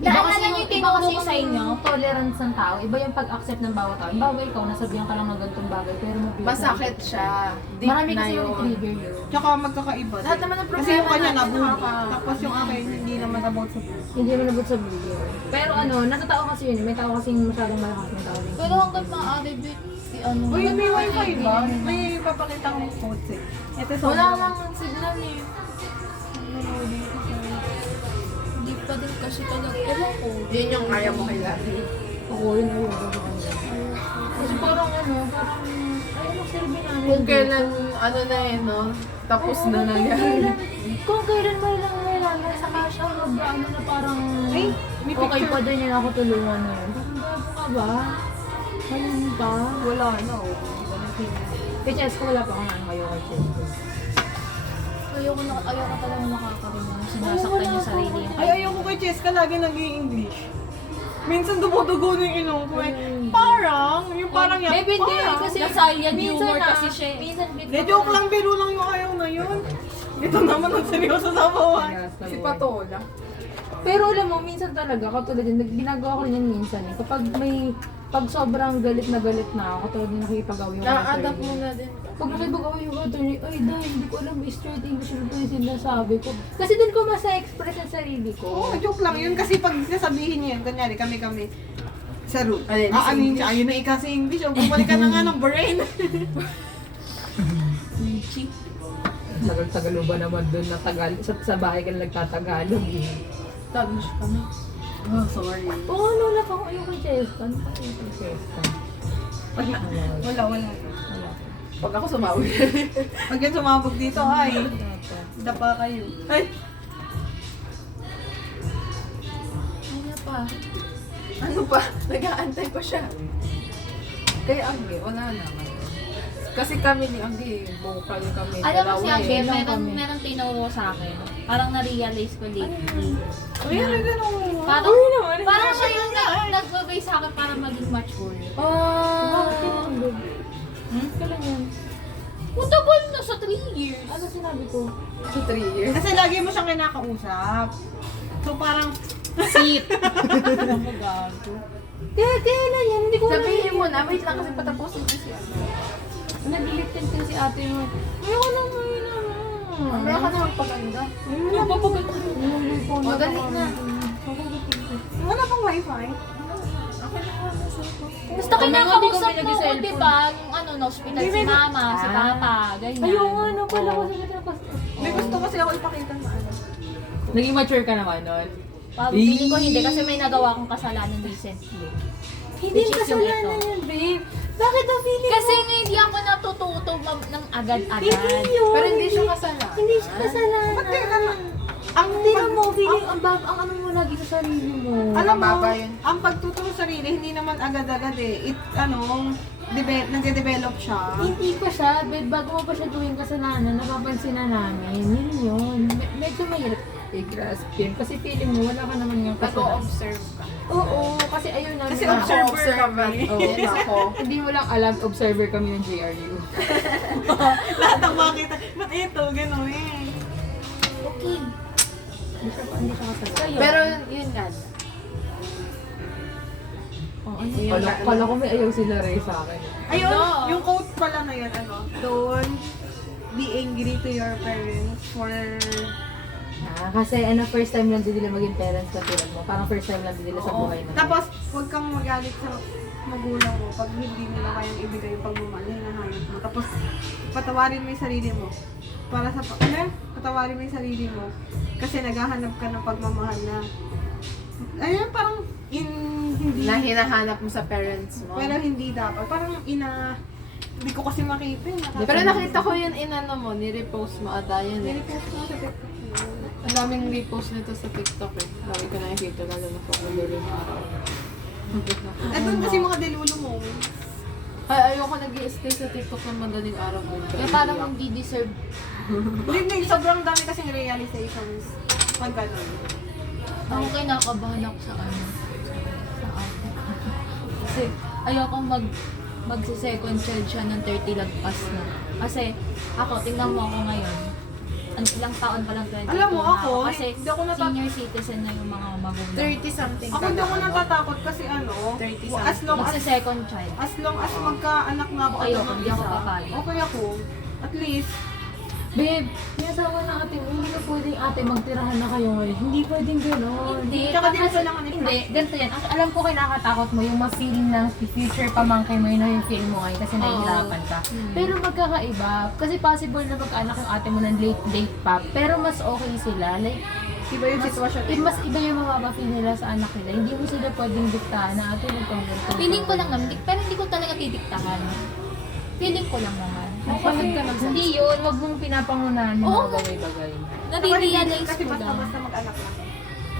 Iba Naalala kasi niyo yung iba tinuro kasi ko sa inyo? yung tolerance ng tao, iba yung pag-accept ng bawat tao. Bawa ikaw, nasabihan ka lang ng ganitong bagay, pero mabilis Masakit siya. Deep Marami na kasi yun. trigger yun. Tsaka magkakaiba. Lahat naman ng Kasi problema yung kanya natin nabully. nakaka- Tapos yung akin hindi naman about sa bully. Hindi mo nabot sa video. Pero ano, nasa tao kasi yun. May tao kasing masyadong malakas, may tao rin. Pero hanggang maaari, si ano. Uy, may wifi ba? May papakita kong quotes eh. Ito sa Wala lang ang signal eh. Hindi pa din kasi talaga. Ewan ko. Yun yung kaya mo kay Lati. Ako yun, ayun. Kasi parang ano, parang, ayun, magsilbi namin. Kung kailan, ano na eh, no? Tapos na nangyari. Kung kailan may lang, nasa kasha, ano na parang, Ay, may okay picture. pa din yan ako tulungan na yun. Parang gago ka ba? Ayun pa. Wala na oh. Kay Chesko, wala pa akong ano kayo kay Chesko. Ayoko talaga makakarinig. Sinasaktan yung sarili. Ay, ayoko kay Cheska lagi nag-i-English. Minsan dumudugo na yung ilong ko eh. Parang, yung parang yan. Maybe hindi parang. kasi Nasayan minsan humor na, kasi siya eh. Minsan Hindi, joke lang, biro lang yung ayaw na yun. Ito naman ang seryoso sa buhay. Si Patola. Pero alam mo, minsan talaga, katulad yun, ginagawa ko rin yan minsan eh. Pag sobrang galit na ako, katulad yung nakikipag-away yung Na-adapt attorney. mo na din. Pag nakipag-away yung attorney, ay dahil hindi ko alam, straight English na ito yung sinasabi ko. Kasi doon ko masa-express ang sarili ko. Oo, joke lang yun. Kasi pag sasabihin niya yun, kunyari kami sa room. Alin, sa Ano yun siya? Ayun na ikasi English. O bumalik ka na nga ng brain. Tagal-tagal mo ba naman doon na sa bahay ka na nagtatagalog eh. Taglish kami. Oh, sorry. Oo, lola pa ako yung kay Cheston. Ano yung kay Cheston? Wala. Pag ako sumawag. Pag yan sumabog dito, ay, dapa kayo. Ay, Ano pa? Ano pa? Nag-aantay pa siya. Kay Angge, wala naman. Kasi kami ni Angge, vocal kami. Alam mo si dalawa Angge, kami. meron tinuro sa akin. Parang na-realize ko lately. ay, may ganun. Parang, parang siya yung nagbabay sa akin para maging mature. Bakit? Kailan yan? Matagal na sa 3 years. Ano sinabi ko? So 3 years. Kasi lagi mo siyang kinakausap. So parang, Sit. Kailan yan? Hindi ko alam. Sabihin mo na, wait lang kasi patapusin ko siya. Nag-elected ko si ate mo. Ayoko na ngayon na. Mamaya ka na magpaganda. O, dali na. wala pang wifi. Basta kinakausap mo ko, di ba? Nung ano, na hospital, si mama, si Ah. papa, ganyan. Ayoko nga, ano pala ko sa May gusto kasi ako ipakita na ano. Naging mature ka naman nun? Feeling ko hindi kasi may nagawa akong kasalanan recently. Hindi Which is kasalanan yung ito. yan, babe. Bakit ang feeling Kasi nga hindi ako natututo ng agad-agad. Hindi yun. Pero hindi siya kasalanan. Hindi siya kasalanan. Ba't kaya naman? Ang Tingnan mo, feeling, ang ano mo lagi sa sarili mo. Alam mo, Mababa yun. ang pagtuturo sa sarili, hindi naman agad-agad eh. Nagde-develop siya. Hindi pa siya, babe, bago mo pa siya gawing kasalanan, napapansin na namin. Yun. Medyo mahirap i-grasp yun. Kasi feeling mo, wala ka naman yung kasalanan. Nag-o-observe ka. Oo, kasi ayun namin. Kasi na- observer kami. Oo, ako. Hindi mo lang alam, observer kami ng JRU. Lahat ng makita. Ba't ito? Ganun eh. Okay. Hindi siya kasalanan. Kayo. Pero yun nga. Oh, ano? Kala ko may ayaw sila Ray sa akin. Ayun, No. yung quote pala na yun, don't be angry to your parents for... Kasi first time lang din nila maging parents katulad mo. Parang first time lang din nila sa buhay mo. Tapos, huwag kang magalit sa magulang mo pag hindi nila kayang ibigay yung pagmamahal na hinahanap mo. Tapos, patawarin mo yung sarili mo. Para sa... Patawarin mo yung sarili mo. Kasi naghahanap ka ng pagmamahal na... Ayun, parang hindi... Na hinahanap mo sa parents mo. Pero hindi dapat. Parang hindi ko kasi makita. Pero nakita ko yun inano mo, ni-repost mo ata yun eh. Nilipost ko sa TikTok. Ang daming repost nito sa TikTok eh. Lagi ko nakikita lalo na pag mag-rin araw. At doon kasi mga delulo mo. Ay, ayoko nag-i-stay sa TikTok ng madaling araw mo. Kaya parang hindi deserve. Hindi, sobrang dami kasing realizations pag gano'n. Ako kinakabahan ako sa ano. Sa ate. Kasi ayoko magsi-second child siya ng 30 lagpas na. Kasi ako, tingnan mo ako ngayon. Ilang taon pa lang 22 Alam mo, na ako, Kasi hindi ako senior citizen na yung mga magulang. 30 something Ako hindi ako natatakot kasi ano, 30 as long as Magsi-second child. magkaanak nga ako Ayoko, ng hindi ako isa, papayag. okay ako. At least, Babe, may asawa na ate mo. Hindi ka pwedeng ate magtirahan na kayo ngayon. Hindi pwedeng gano'n. Hindi. tsaka di mo kailangan Hindi, ganito yan. Alam ko kinakatakot mo yung ma-feeling ng future pamangkin mo yun yung feel mo ngayon kasi nahihirapan ka. Pero magkakaiba. Kasi possible na magkaanak yung ate mo ng late pa. Pero mas okay sila. Like, iba yung sitwasyon. mas iba yung mapapafeel nila sa anak nila. Hindi mo sila pwedeng diktahan na ate nagpangganto. Feeling ko lang naman, pero hindi ko talaga titiktahan. Feeling ko lang naman. Kasi hindi yun. Huwag mong pinapangunahan yung Oo. mga bagay-bagay. Nare-realize Kasi ko lang. basta mag-anak lang.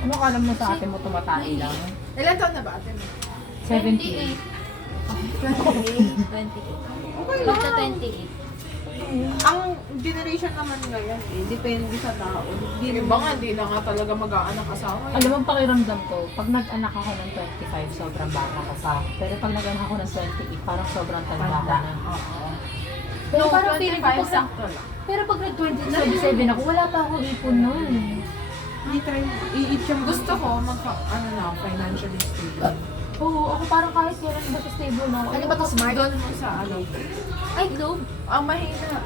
Ano ka alam mo sa ate mo tumatay lang? Ilan taon na ba ate mo? 78. 28. 28. Okay Magsa lang. 28. Ang generation naman ngayon depende sa tao. Hindi Iba nga, hindi na nga talaga mag-aanak asawa. Alam mo, ang pakiramdam ko, pag nag-anak ako ng 25, sobrang bata ko pa. Pero pag nag-anak ako ng 28, parang sobrang tanda ko na. Pero No, parang feeling ko, 25 pag, sakto lang. pero pag nag-27 ako, wala pa ako ipon nun. Hindi try mo. I-itch mo. Gusto ko, financially stable. Oo, ako parang kahit kailan ba siya stable na ako. Ano ba to, smart? Doon mo sa ano. Ay, Globe. Ang mahina.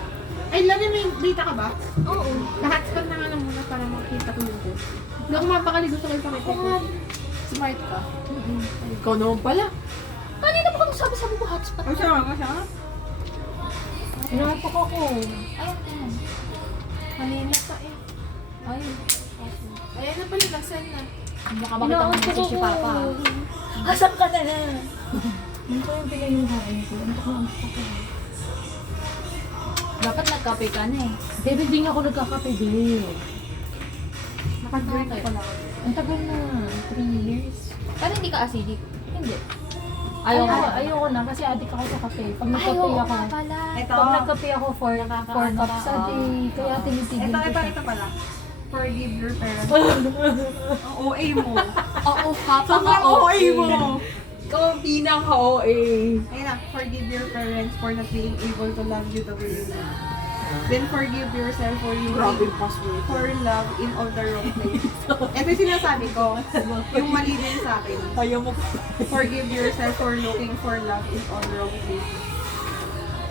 Ay, lagi mo yung data ka ba? Oo. Lahat-spot na nga lang muna para makita ko yung post. Hindi ako mapakali, gusto ko yung pakita ko. Smart ka. Ikaw naman pala. Kanina pa kung sabi-sabi ko hotspot. O siya nga, siya nga. Inapak ako. Ayun, ayun. Kanina pa eh. Ay. Ayan na pala, nasaan na. Baka bakit ang message si Papa. Hasap ka na na. Ano ko yung pinayuhain ko? Ano ko ang ako? Dapat nagkape ka na eh. Babe, hindi nga ako nagkakape, babe. Naka-join Okay. ko lang. Ang tagal na. 3 years. Pero hindi ka acidic. Hindi. Ayoko na kasi addict ako sa kape. Pag nagkape oo ako, nga pala. Ito. pag nagkape ako 4 Nakakaano cups ka, a day. Kaya tinitigil ko siya. Ito pala. Forgive your parents. Ang OA mo. Oo, hapa ka. Sobrang OA mo. Ikaw ang pinaka-OA. Ayun na, forgive your parents for not being able to love you the way you love. Then forgive yourself for Grabe looking password. for love in all the wrong places. Ito yung sinasabi ko, yung mali din sa akin. Ayaw mo. Forgive yourself for looking for love in all the wrong places.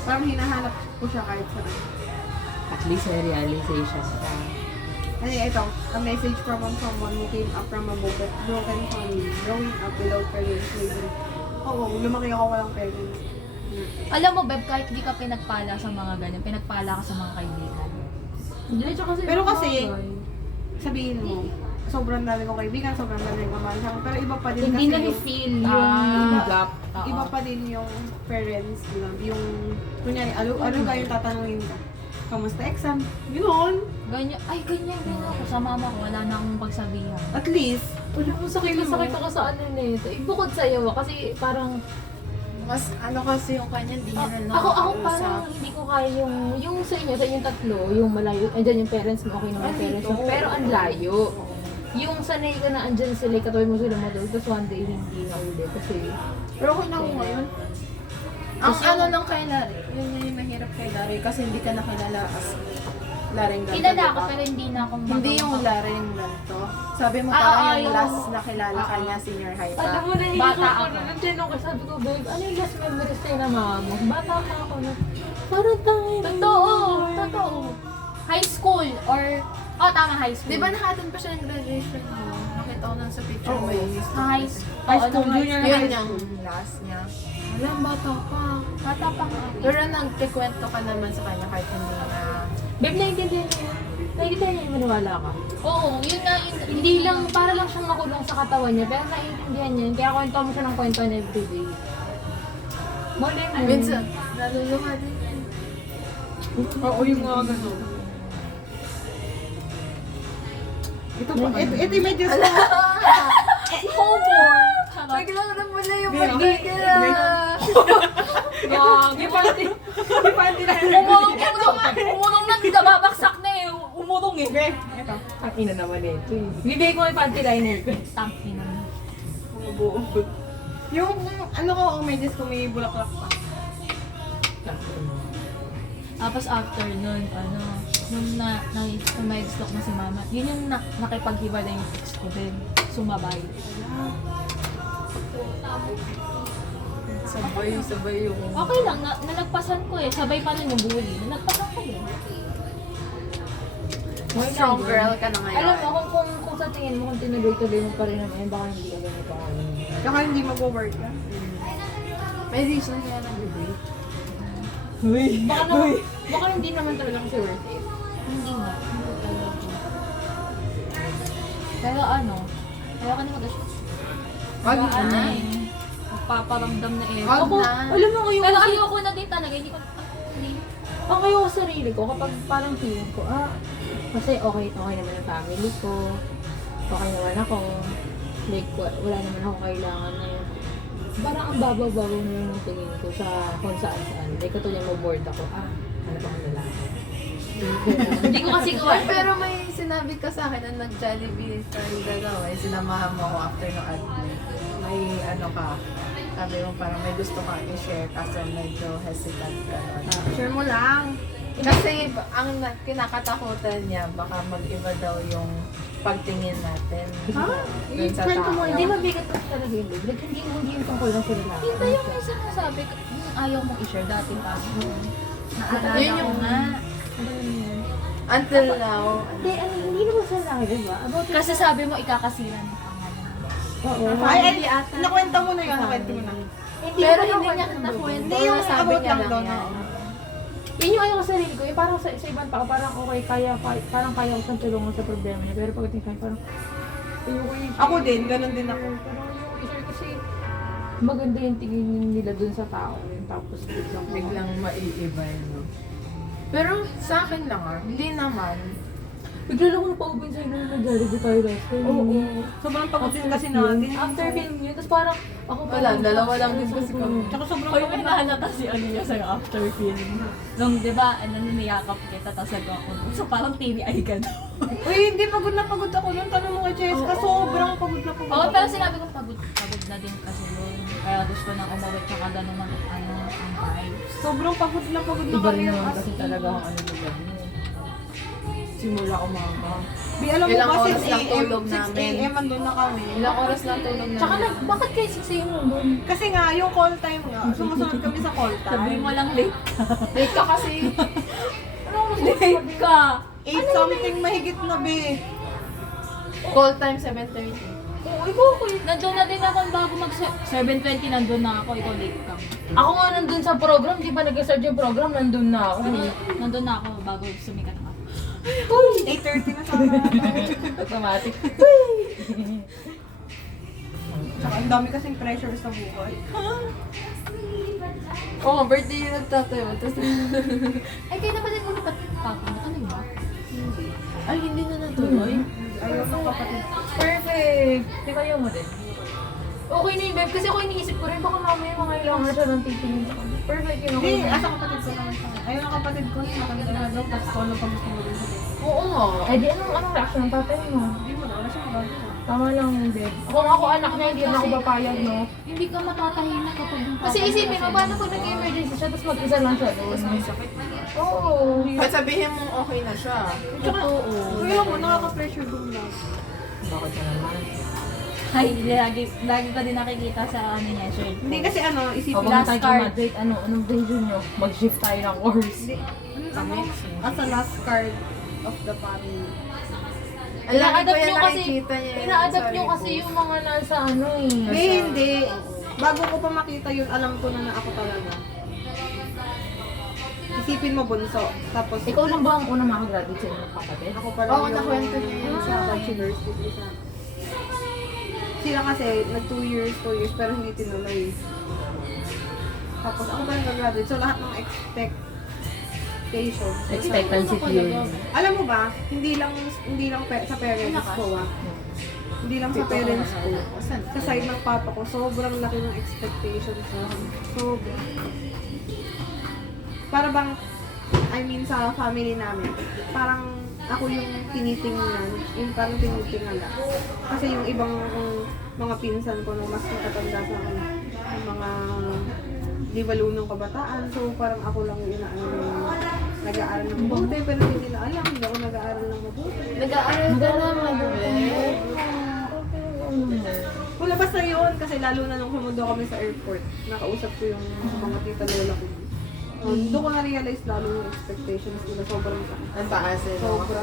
Parang hinahanap ko siya kahit saan. At least may realization ka. Ano ito, a message from someone who came up from a broken family, growing up without parents. Oo, lumaki ako walang parents. Alam mo, Beb, kahit hindi ka pinagpala sa mga ganyan, pinagpala ka sa mga kaibigan. Pero kasi, sabihin mo, sobrang dami kong kaibigan, sobrang dami kong mamahal sa akin, pero iba pa din Hindi kasi na yung, feel yung gap. iba pa din yung parents lang, yung, kunyari, ano yung tatanungin ka? Kamusta exam? Yun. Ganyan, ay ganyan ako. Sa mama ko, wala na akong pagsabihan. At least, Wala mo sakit na sakit ako sa ano nito. Bukod sa'yo, kasi parang Mas ano kasi yung kanya, hindi niya na ako parang hindi ko kaya yung sa inyong tatlo, yung malayo, andyan yung parents mo, okay naman yung parents mo, pero ang layo. Yung sanay ka na andyan sila, katabi mo sila model, tapos one day hindi na ulit kasi Pero okay na ako ngayon. Ang ano lang kay Larry, yun yung mahirap kay Larry kasi hindi ka nakilala as Laring ganito. Kilala diba? ko, pero hindi na akong Hindi yung Laring ganito. Sabi mo Ah, parang oo, yung yung- last na kilala ka niya, senior high pa. alam mo na Bata ako ako. na nandiyan ako, sabi ko, babe, ano yung last memories tayo na mama mo? Bata pa ako na, parang tangin. Totoo. High school or tama, high school. Di ba nakatan pa siya ng graduation mo? Nakita ko lang sa picture mo yung high school? high school, junior Yun high yung school. last niya. Wala, bata pa. Bata pa nga. Pero nagkikwento ka naman sa kanya kahit hindi na... Babe, naiintindihan niya yun. Naiintindihan niya yung maniwala ka. Oo, yun nga yun. Hindi lang, para lang siyang makulong sa katawan niya, pero naiintindihan niya yun. Kaya kwento mo siya ng kwento niya everyday. Mali mo. Minsan, naluluha din yan. Oo, yung mga gano'n. Ito yung medyo Homework! Biglang na mula yung Hindi, burger. Yung panty. Yung panty na. Umulong na, hindi babaksak na eh. Umulong eh. Be, ito. Ang ina naman ito eh. Bibigay ko yung panty liner ko. Tangin na. Yung ano ko, ang medyas ko may bulaklak pa. Tapos after nun, nung may stock na si mama, yun yung nakipaghiwalay yung ex ko din. Sumabay. Sabay yung... Okay lang, nalagpasan ko eh. Sabay pa rin yung bully. Nalagpasan ko din. Strong girl ka na ngayon. Alam mo, kung sa tingin mo, kung tinuloy-tuloy mo pa rin naman, baka hindi ka ganito. Saka hindi mag-work ka. May reason kaya nag-break. Baka hindi naman talaga kasi worth it. Hindi nga. Hindi talaga. Pero ayaw ka na mag-asya. Wag Diba, na. Magpaparamdam na eh. Wag Ako, na. alam mo, yung Pero ayoko na din talaga. Hindi ko, hindi. ang ayoko sa sarili ko, kapag parang feeling ko, kasi okay naman ang family ko, okay naman ako, like, wala naman ako kailangan na yun. Parang ang babaw-babaw na yung tingin ko sa kung saan. Like, katulad mo bored ako, Ano bang lalaki? Hindi ko kasi Ay, kawan. pero may sinabi ka sa akin na nag-Jollibee sa dalawa. Eh, sinamahan mo ako after no admin. May ano ka, sabi mo parang may gusto ka i-share kaso medyo hesitant ka. Share mo lang. Kasi ang kinakatakutan niya, baka mag-iba daw yung pagtingin natin. Dun sa I-friend ko tao. mo Hindi mabigat kasi talaga yun. Like, hindi yung tungkol lang sa lalaki. Hindi yung may sinasabi ko, yung ayaw mong i-share dati pa. Naalala Yun ko yung- nga. Until now, Hindi naman sa lalaki, di ba? About Kasi sabi mo, ikakasira ng pangalan. Oo. Ay, nakwenta mo na yun. Nakwenta mo na. pero hindi niya nakwento Hindi, yung na sabi about niya lang lang doon, yan. oo. Yun yung ayaw ko sa sarili ko. Yung parang sa ibang tao, parang okay, parang kaya ko siyang tulungan sa problema niya. Pero pagdating sa akin, parang ayoko i-share. Ako din, ganun din ako. Parang ayoko i-share kasi maganda yung tingin nila dun sa tao. Yung tapos Biglang maiiba yun, no? Pero sa akin lang hindi naman. Bigla lang ako napauban sa'yo na nag-Jollibee tayo last time. Oo. Sobrang pagod din kasi natin. After film yun, tapos parang ako Wala, dalawa lang din kasi kami. Tsaka sobrang Hoy, pagod may na. nahalata si ano niya sa'yo after film. Nung, di ba, niyakap kita, tapos ako. So, parang TVI ka daw. Uy, hindi pagod na pagod ako nun. Tanong mo kay Jessica, sobrang pagod na pagod Oo, ako. pero sinabi ko, pagod na din kasi yun. Kaya gusto nang umuwi, tsaka gano'n ang vibes. Sobrang pagod na Iba rin kami. naman As kasi in. talaga ang ano nila. Simula umaga. Di, alam mo Ilang ba, oras 6 lang a.m. tulog 6 namin. a.m. andun na kami. Ilang oras lang tulog na. Tsaka bakit kayo 6 a.m. nandun? Kasi nga, yung call time nga, sumusunod kami sa call Sabi time. mo lang late ka. Late ka kasi. Late ka! 8 something mahigit na, be. Call time 7:30. Oo, ikaw ako eh. Nandun na din ako bago mag 7:20, nandun na ako, ikaw late ka. Ako nga nandun sa program, di ba nag-start yung program, nandun na ako. Nandun na ako bago sumikat ako. 8:30 na sana. Automatic. Tsaka ang dami kasing pressure sa buhay. Oo, birthday yung nagtatayo. Tapos, Ay, kaya naman din mo napatapon. Ano yun? ay, hindi na natuloy. Ayaw ng kapatid. Perfect! Di kayo mo din. Okay na yun, babe. Kasi ako iniisip ko rin, baka mamaya mangailangan siya ng titingin sa kanya. Perfect yun ako. Hindi, asa kapatid ko naman siya. Ayaw ng kapatid ko, nakanta na daw, tapos kung ano pa gusto mo din sabihin. Oo nga. Eh di anong reaction ng tatay mo? Hindi mo na, wala siya magagawa. Tama lang yun, babe. Kung ako anak niya, hindi na ako papayag, no? Hindi ka matatahimik kapag yung Kasi isipin mo, paano kung nag-emergency siya, tapos mag-isa lang siya doon? Oo. Kahit sabihin mo okay na siya. Totoo. Kaya mo, nakaka-pressure doon lang. Bakit ka naman? Ay, lagi ko din nakikita sa ano niya, shirt. Hindi kasi ano, isipin Habang Last tayo card. graduate, anong vision nyo? Mag-shift tayo ng course. ano, as a last card of the family. Ina-adapt nyo kasi, nakikita niya yung ina-adapt nyo sarili kasi ko. yung mga nasa ano eh. Hindi, hindi. Bago ko pa makita yun, alam ko na ako talaga. Isipin mo bunso. Tapos, Ikaw lang ba ang unang makagraduate sa inyong kapatid? ako pala Oo, nakwento niya yun sa bachelor's degree sa... Sila kasi, nag 2 years, pero hindi tinuloy. Tapos ako pa nag-graduate. So lahat ng expectations. Expectancy theory. Alam mo ba, hindi lang sa parents ko Hindi lang sa parents ko. Sa side ng papa ko, sobrang laki ng expectations ko. Sobrang. Para bang, I mean sa family namin, parang ako yung tinitingnan, yung parang tinitingala. Kasi yung ibang mga pinsan ko na mas matatanda sa akin, yung mga libalunong kabataan, so parang ako lang yung inaano yung nag-aaral ng mabuti, pero hindi nila alam, hindi ako nag-aaral ng mabuti. Nag-aaral ka naman, eh. Wala basta yun, kasi lalo na nung humundo kami sa airport, nakausap ko yung mga tita lola ko. Doon ko na-realize lalo yung expectations nila, sobrang sakit. Ang taas eh, no? Sobra.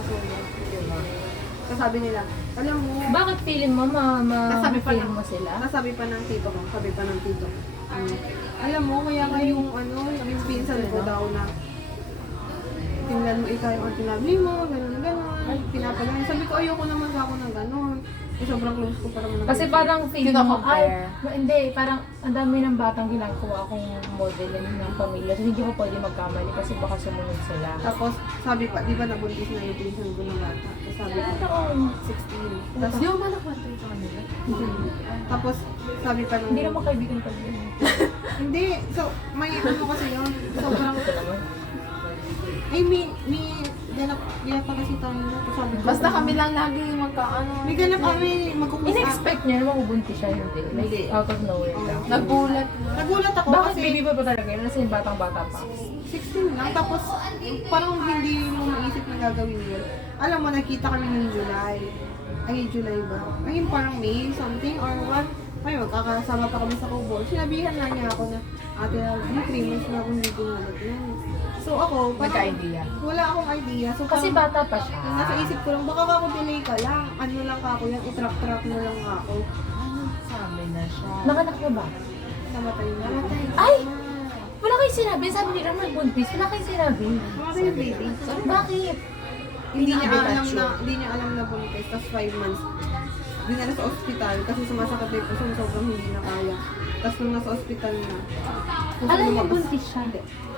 Kasi sabi nila, alam mo, Bakit feeling mo, Nasabi mo sila? nasabi pa ng tito ko, sabi pa ng tito, alam mo, kaya nga yung yung pinsan ko daw na, tingnan mo ikaw yung tinabi mo, gano'n, pinapagalan. Sabi ko, ayoko naman ako ng gano'n. Eh, sobrang close ko pa naman. Kasi parang feeling mo, Kino-compare. hindi, parang ang dami ng batang ginagawa akong model ng pamilya. So hindi ko pwede magkamali kasi baka sumunod sila. Tapos, sabi pa, di ba nabuntis na yung pinsan ko ng bata? Tapos sabi pa, 16. Tapos, Di mo ba nakwento yung sa kanila? tapos, sabi pa Hindi nung, naman kaibigan ko yun. hindi, so, may ano kasi yun, sobrang, Ito naman. Ay, may ganap pa kasi tayo na. Sabi ko, Basta kami lang lagi magkaano. may ganap kami, magkukusa. In-expect niya na mabubuntis siya, hindi. Like, out of nowhere lang. Nagulat. Nagulat ako Bakit kasi baby pa talaga yun? Kasi batang-bata pa. 16 lang, tapos parang hindi mo maisip na gagawin yun. Alam mo, nakita kami ng July. Ay, July ba? Ay, parang May, something, or what? Ay, magkakasama pa kami sa Kubo. Sinabihan na niya ako na, ate, yung 3 months na akong hindi kumalat yan. So ako, Magka-idea. wala akong idea. So, Kasi parang, bata pa siya. nasa isip ko lang, baka ako delay ka lang. Ano lang ako yan, itrap-trap na lang ako. Sabi na siya. Nakanak na ba? Namatay na. Ay! Wala kayo sinabi. Sabi nila nagbuntis. Wala kayo sinabi. Namatay yung baby. Bakit? Hindi niya Inaabot alam siya. na, hindi niya alam na buntis. Tapos 5 months. Dinala sa ospital kasi sumasakit na yung puso, sobrang hindi na kaya. Tapos nung nasa ospital na, Alam niyo buntis siya.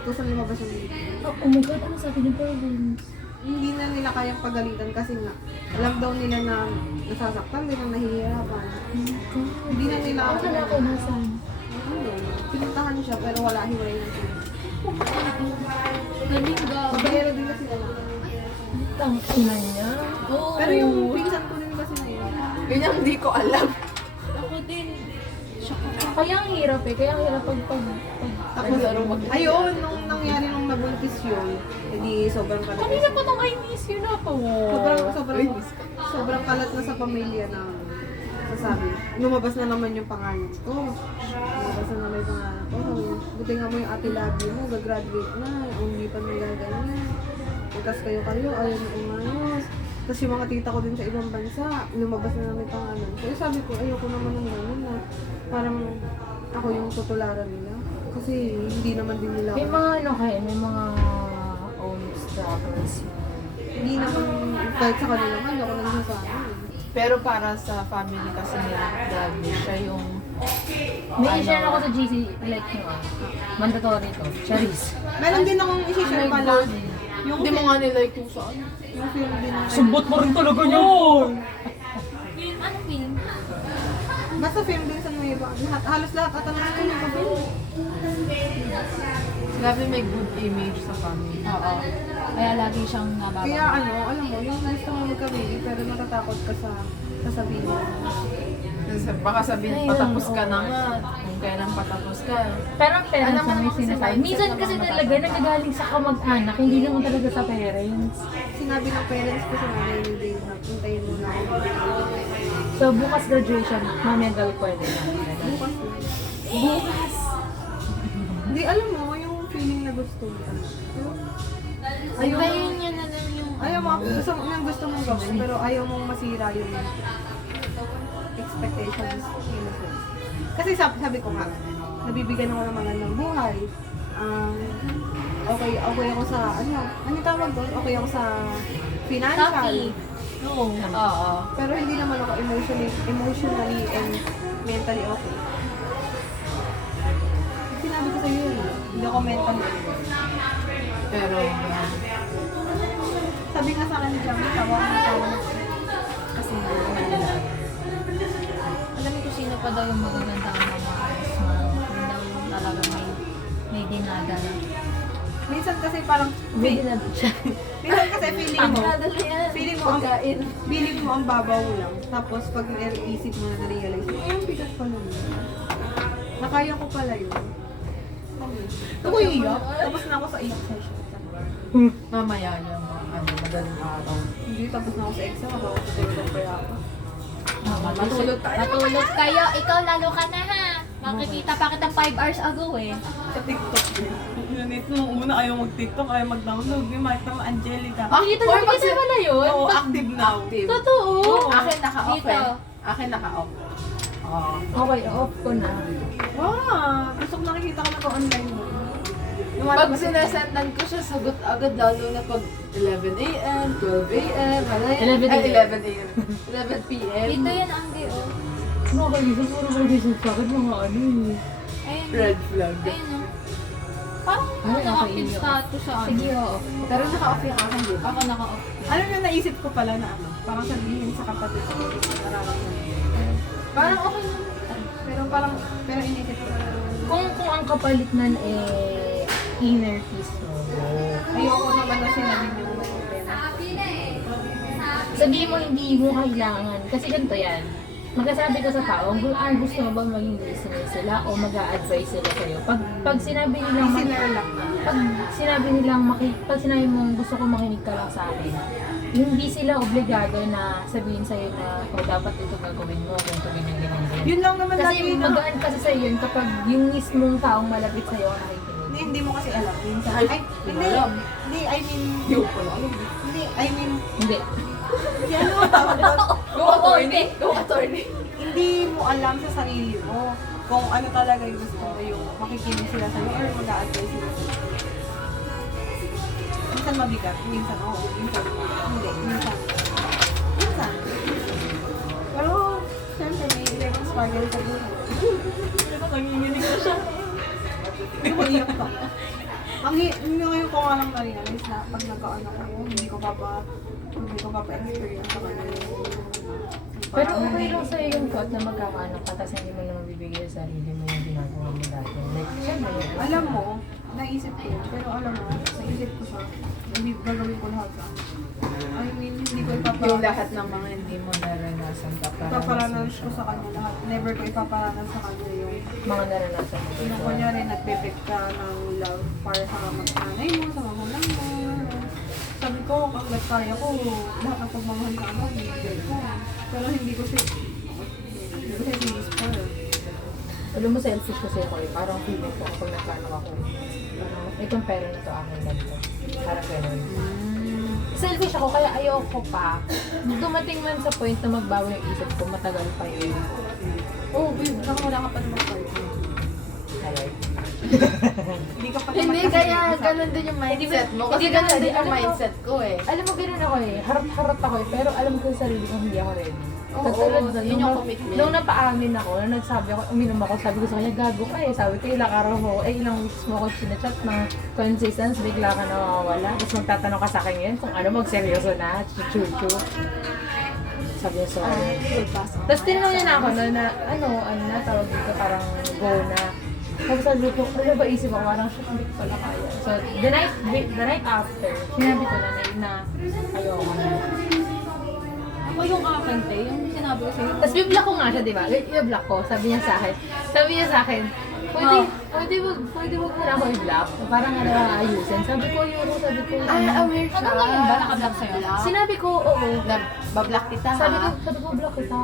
kusang lumabas yung baby. Oh my God, ano sabi niyo parents? Hindi na nila kayang pagalitan kasi nga, alam daw nila na nasasaktan, nila nahihirapan. Hindi na nila Ako na ako nasan. pinuntahan siya pero wala, hiwalay na sila. Galing ga. Pero din na sila lang. Ang ina niya. Oo. Pero yung pinsan ko din kasi na yun. Yun yung hindi ko alam. Ako din. Kaya ang hirap eh. Kaya ang hirap pag Tapos, ayun, nung nangyari nung nabuntis yun, edi sobrang kalat. kanina pa itong I miss you na to. Sobrang kalat na sa pamilya na sasabi. Lumabas na naman yung pangalan ko. Lumabas na naman yung pangalan ko. Sabi niya, buti nga mo yung ate Labi mo, gagraduate na, hindi pa nagaganyan. Tapos kayo, ayaw na umayos. Tapos yung mga tita ko din sa ibang bansa, lumabas na naman yung pangalan ko. Eh sabi ko, ayoko naman ng gano'n na parang ako yung tutularan nila. Kasi hindi naman din nila May ako. mga ano kayo, may mga own struggles. Hindi naman, kahit sa kanila nga, hindi ako nagsasabi. Pero para sa family kasi ni Daddy, siya yung May i-share ako sa GC, like nyo ah. Mandatory to. Charis. Meron din akong isi-share pala. Yung hindi mo nga nilike yung saan. Yung film din na. Sumbot mo rin talaga yun! Ano film? Basta film din sa Nueva. Halos lahat ata na film ko film. Grabe may good image sa family. Oo. Kaya lagi siyang nababa. Kaya ano, alam mo, yung gusto mo magka-baby pero natatakot ka sa sasabihin mo. Baka sabihin, patapos ka na nga. Kung kailan patapos ka. Pero ang parents Alam mo na may naman kasi sinasabi. mindset Minsan ng kasi mga talaga nagagaling sa kamag-anak, hindi naman talaga sa parents. Sinabi ng parents ko sa nanay ni Dave na puntayin mo na ako. So bukas graduation, mami ang gawin pwede na. Bukas na. Bukas! Hindi, alam mo, yung feeling na gusto mo. Ayaw mo, Ayun niya na lang yung... ayaw mo, gusto mong gawin, pero ayaw mong masira yung expectations. Kasi sabi ko nga, nabibigyan ako ng magandang buhay. Okay ako sa, ano tawag doon? Okay ako sa financial. Happy. Oo. Oo. Pero hindi naman ako emotionally and mentally okay. Sinabi ko sa'yo yun, hindi ako mentally okay. Pero, Sabi nga sa akin ni Jamie, tawa kasi hindi ko nalala. Alam ko sino pa daw yung magaganda ang mga eyes mo. Yun daw yung talagang may dinadala. minsan kasi parang, Pwede na siya. minsan kasi feeling mo, Dinadala yan. feeling mo ang babaw lang. Tapos pag naisip mo na na-realize mo, ang bigat pala yun. Nakaya ko pala yun. Ako iiyak. Tapos na ako sa 8 session. Mamaya yung madaling araw. Hindi, tapos na ako sa exam. Ako tutulog pa ako. Matulog tayo. Matulog kayo. Ikaw lalo ka na ha. Makikita pa kitang 5 hours ago eh. Sa TikTok. Ngunit nung una ayaw mag-TikTok, ayaw mag-download. Yung makita mo, Angelica. Dito na kasi wala yun. Oo, active now. Active. Totoo. Akin naka-off Dito. eh. Akin naka-off. Oo. Okay, off ko na. Wow! Gusto ko nakikita ko na ko online mo. Pag sinesendan ko siya, sagot agad lalo na pag 11 a.m., 12 a.m., 11 a.m. 11 a.m., 11 p.m. Dito yan ang oh. Nakakalisip, puro mag-isip sa akin mga ano eh. Ayun. Red flag. Ayun o. Parang Ay, naka-active okay, status sa ano. Sige, oo. Pero naka-off yung akin, di ba? Ako naka-off. Alam mo, naisip ko pala na ano, parang sabihin sa kapatid ko. Parang okay lang. Pero inisip ko. Kung ang kapalit nan eh inner peace mo. Ayoko ayoko naman na sinabi mo yung problema. Sabihin mo hindi mo kailangan. Kasi ganito yan. Magkasabi ka sa tao, gusto mo ba maging listener sila o mag-a-advise sila sa'yo? Pag sinabi nilang pag sinabi mong gusto ko makinig ka lang sa akin, hindi sila obligado na sabihin sa'yo na dapat ito gagawin mo, ganito, ganyan. Yun lang naman Kasi lagi na. magaan kasi sa'yo yun kapag yung mismong taong malapit sa'yo ang nakikinig. Hindi mo kasi alam. Minsan. Ay, hindi. Hindi, I mean. Hindi, I mean. Hindi. Hindi, ano ang tawag doon? Go attorney. Hindi mo alam sa sarili mo kung ano talaga yung gusto mo, yung makikinig sila sa'yo or mag-a-advise sila sa'yo. Minsan mabigat, minsan oo, minsan hindi, minsan. Pero, siyempre may lemon struggle sa buhay. Nanginginig na siya. Hindi ko iyak ka. Ngayon ko nga lang na-realize na pag nagkaano ko, hindi ko pa-experience sa kanya yung Pero okay lang sa'yo yung thought na magkakaanak ka tapos hindi mo naman bibigyan sa sarili mo yung ginagawa mo dati. Like, syempre, alam mo, naisip ko yun, pero alam mo, naisip ko siya, hindi gagawin ko lahat sa I mean, hindi ko Yung lahat ng mga hindi mo naranasan ipaparanas ko sa kanya lahat. Never ko ipaparanas sa kanya yung mga naranasan mo. yung kunyari nagbe-break ka ng love para sa nanay mo, sa magulang mo. Sabi ko, hanggat kaya ko, lahat ng pagmamahal sa ako, ibigay ko. Pero hindi ko siya sinispoil. Alam mo, selfish kasi ako eh. Parang feeling ko kapag nagkaanak ako. Parang, itong parent to akin lang to. Parang gano'n. Selfish ako, kaya ayoko pa. Dumating man sa point na magbago yung isip ko, matagal pa yun. Oh, babe, wala ka pa naman partner. Kaya, Hindi ka pa naman Hindi, kasi kaya isa. ganun din yung mindset mo. Kasi hindi ganun naman, din yung alam mo- mindset ko eh. alam mo, gano'n ako eh. Harap-harap ako eh. Pero alam ko sa sarili ko, hindi ako ready. Oo, Katulad doon, yun yung commitment. Nung napaamin ako, nung nagsabi ako, uminom ako, sabi ko sa kanya, gago ka eh. Sabi ko, ilang araw mo, ilang weeks mo ako sinachat ng consistence, bigla ka nawawala. Tapos magtatanong ka sa akin yun, kung ano, magseryoso na, chuchu. Sabi niya, sorry. Tapos tinanong niya na ako na ano na, tawag dito, parang go na. Tapos sabi ko, ano ba isip ako, parang shit, hindi ko pala kaya. So, the night after, sinabi ko na ayoko na. Ako yung akin, te, yung sinabi ko sa'yo. Tapos biblock ko nga siya, di ba? I-block ko, sabi niya sa akin, pwede wag mo na ako i-block. Parang ano, ayusin. Sabi ko, Aware siya. Hanggang ngayon ba nakablock sa'yo? sinabi ko, oo. Bablock kita ha. Sabi ko, block kita.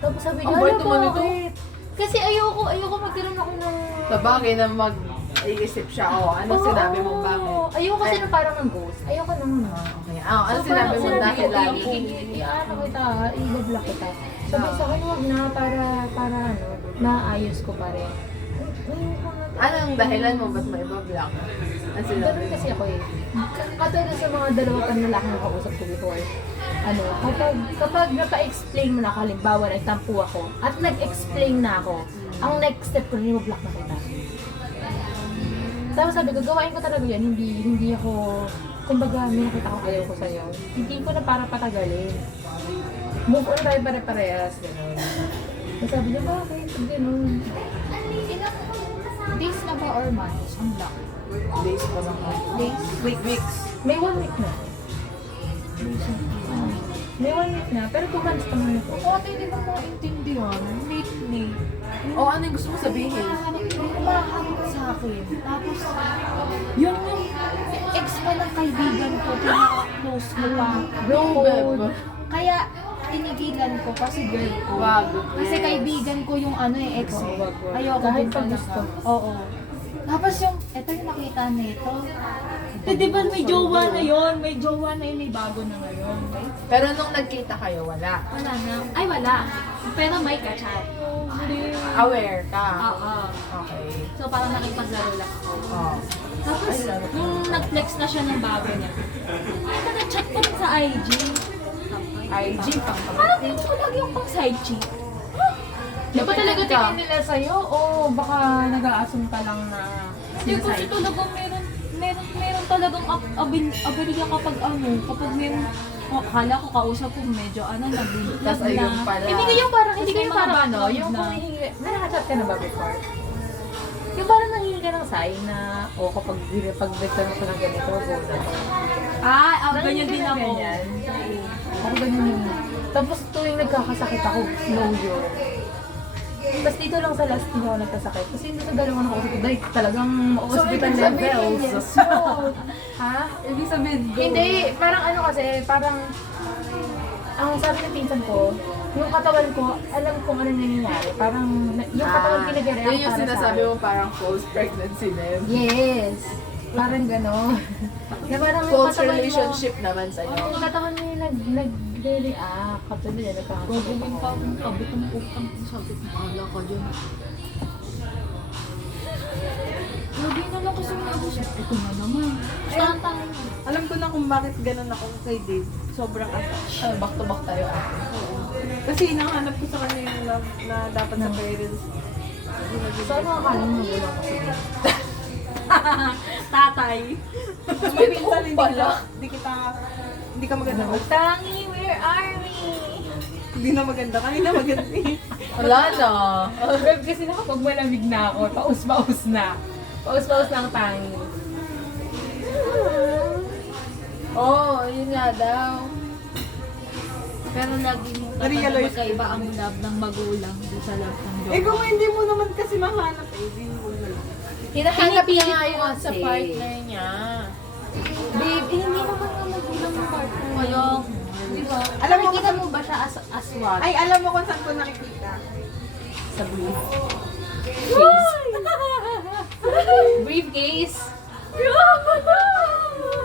Tapos sabi niya, Ang bait naman ito. bakit? Kasi ayoko magkaroon ako ng... Sa bagay na mag-iisip siya, ano sinabi mo bakit? Ayoko kasi na parang ng ghost. Ayoko nang Okay. Ano sinabi mo dahil lagi? I-ano kita, i-block kita. Sabi sa akin, wag na, para ano, naayos ko pa rin. Ayoko na. Anong dahilan mo ba't may bablock? Ano sinabi Ganun mo? kasi ako eh. Katulad sa mga dalawa pang lalaki na kausap ko before. Ano, kapag napa-explain mo na, halimbawa nagtampo ako, at nag-explain na ako, ang next step ko rin yung block na kita. Tapos sabi ko, gawain ko talaga yan, hindi ako, kumbaga, may nakita ko ayaw ko sa'yo. Hindi ko na para patagalin. Move on tayo pare-parehas, gano'n. Tapos sabi niya, bakit? Gano'n. Ilang days na ba or months ang block? Days pa lang. Days? Weeks. May 1 week na. May 1 week na, pero 2 months pa naman ito. Oo, ate, hindi mo maintindihan. Lately, O ano yung gusto mo sabihin? umahanap sa akin. Tapos, yun yung ex pa ng kaibigan ko, pinaka-close mo pa. Bro, Kaya, tinigilan ko kasi girl ko. Wag. Kasi kaibigan ko yung ano eh, ex eh. Wag. Ayoko Kahit din pag talaga. gusto. Oo. Tapos yung, eto yung nakita nito. Eh, di ba may jowa na yon, may jowa na yun, may bago na ngayon. Pero nung nagkita kayo, wala. Wala na. Ay, wala. Pero may kachat. Aware ka. Oo. Okay. So, parang nakipaglaro lang ako. Oh. Tapos, nung nag-flex na siya ng bago niya, ito nag-chat pa rin sa IG. IG pang Parang hindi ko lagi yung pang side chick. Di ba talaga tingin nila sa'yo o baka nag-a-assume ka lang na Hindi kasi talagang meron talagang ability kapag akala ko kausap ko medyo nabintas Tas ayun pala. Hindi kayo parang may mga ano, background yung na. humihingi. May nakachat ka na ba before? Yung parang nanghingi ka ng sign na, o kapag nagtanong ko ng ganito, go na. Ganyan din ako. Ako ganyan yun. Tapos tuwing nagkakasakit ako, slow yun. Tapos dito lang sa last hindi ako nagkasakit. Kasi hindi sa dalawang ako kasi dahil talagang hospital levels. Ha? Ibig sabihin, go. Hindi, parang ano kasi, parang ang sabi ng pinsan ko, yung katawan ko, alam kung ano nangyayari. Parang yung katawan pinag-react Yun yung para sinasabi sa mo parang false pregnancy na yun. Yes. Parang gano'n. Na parang yung False katawan mo- relationship naman sa'yo. Yung katawan mo yung nag-react. Katulad yan, nagkakasakit Gagawin ako. pa akong kabit ng putang sabit na ala ka dyan. Lagi na lang kasi may abos. Ito na naman. Tantang. Alam ko na kung bakit ganun ako kay Dave. Sobrang attached. Back to back tayo. Kasi hinahanap ko sa kanya yung love na dapat sa parents. So ano akala mo gulang ko sa Tatay. May pinsan, hindi ka maganda. Tangi, where are we? Hindi na maganda. Kanina maganda eh. Wala na. Babe, kasi nakapag malamig na ako, paus-paus na. Paus-paus na ang tangi. Oo, yun nga daw. Pero lagi mo Na-realize magkaiba ang love ng magulang doon sa love ng Eh Diyos. kung hindi mo naman kasi mahanap eh, hindi mo na lang. Hinahanap niya Pinipilit nga mo yun kasi. sa partner niya. Babe, hindi naman nga magulang ng partner. Ayong. Di ba? Alam mo Nakikita mo ba siya as what? Ay, alam mo kung saan ko nakikita. Sa briefcase.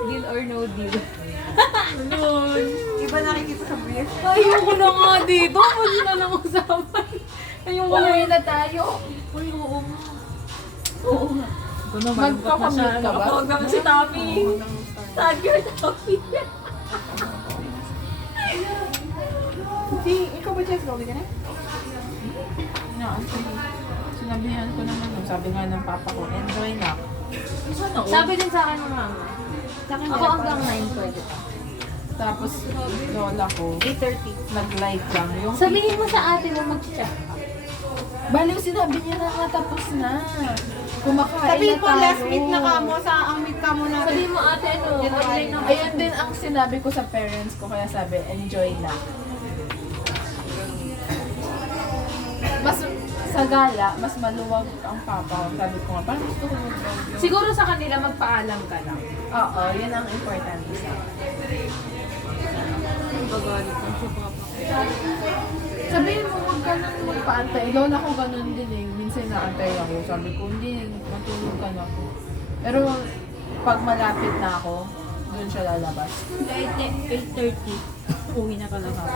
Deal or no deal. Iba nakikita sa brief. Ayoko na nga dito. Pwede na lang usapan. Ayoko na. Umuwi na tayo. Uy, oo nga. Oo nga. Ito na, malungkot na siya. Magpakamute ka ba? Nakapawag naman si Tommy. Sad girl, Tommy. Hindi, ikaw ba Jess? Gawin ka na? Sinabihan ko naman, sabi nga ng papa ko, enjoy na. Sana all. Sabi din sa akin ng mama. Sa akin, Ako hanggang 9 pwede pa. Tapos, lola ko, 8:30. nag-light lang. Yung Sabihin mo sa ate mo mag-check ka. baliw sinabi niya na nga tapos na. Kumakain Sabihin na mo, tayo. last meet na kamo sa ang meet kamo natin. Sabihin mo ate ano, online na. Ayun din ang sinabi ko sa parents ko, kaya sabi, enjoy na. Mas sa gala, mas maluwag ang papa ko. Sabi ko nga, parang gusto ko mag-vlog. Siguro sa kanila magpaalam ka lang. Oo, yun ang importante sa akin. Magalit lang siya, papa. Sabihin mo, huwag ka nang magpaantay. Lola ko ganun din eh. Minsan naantay ako. Sabi ko, hindi, matulog ka na ako. Pero pag malapit na ako, doon siya lalabas. Kahit 8:30, uwi na ka lang ako.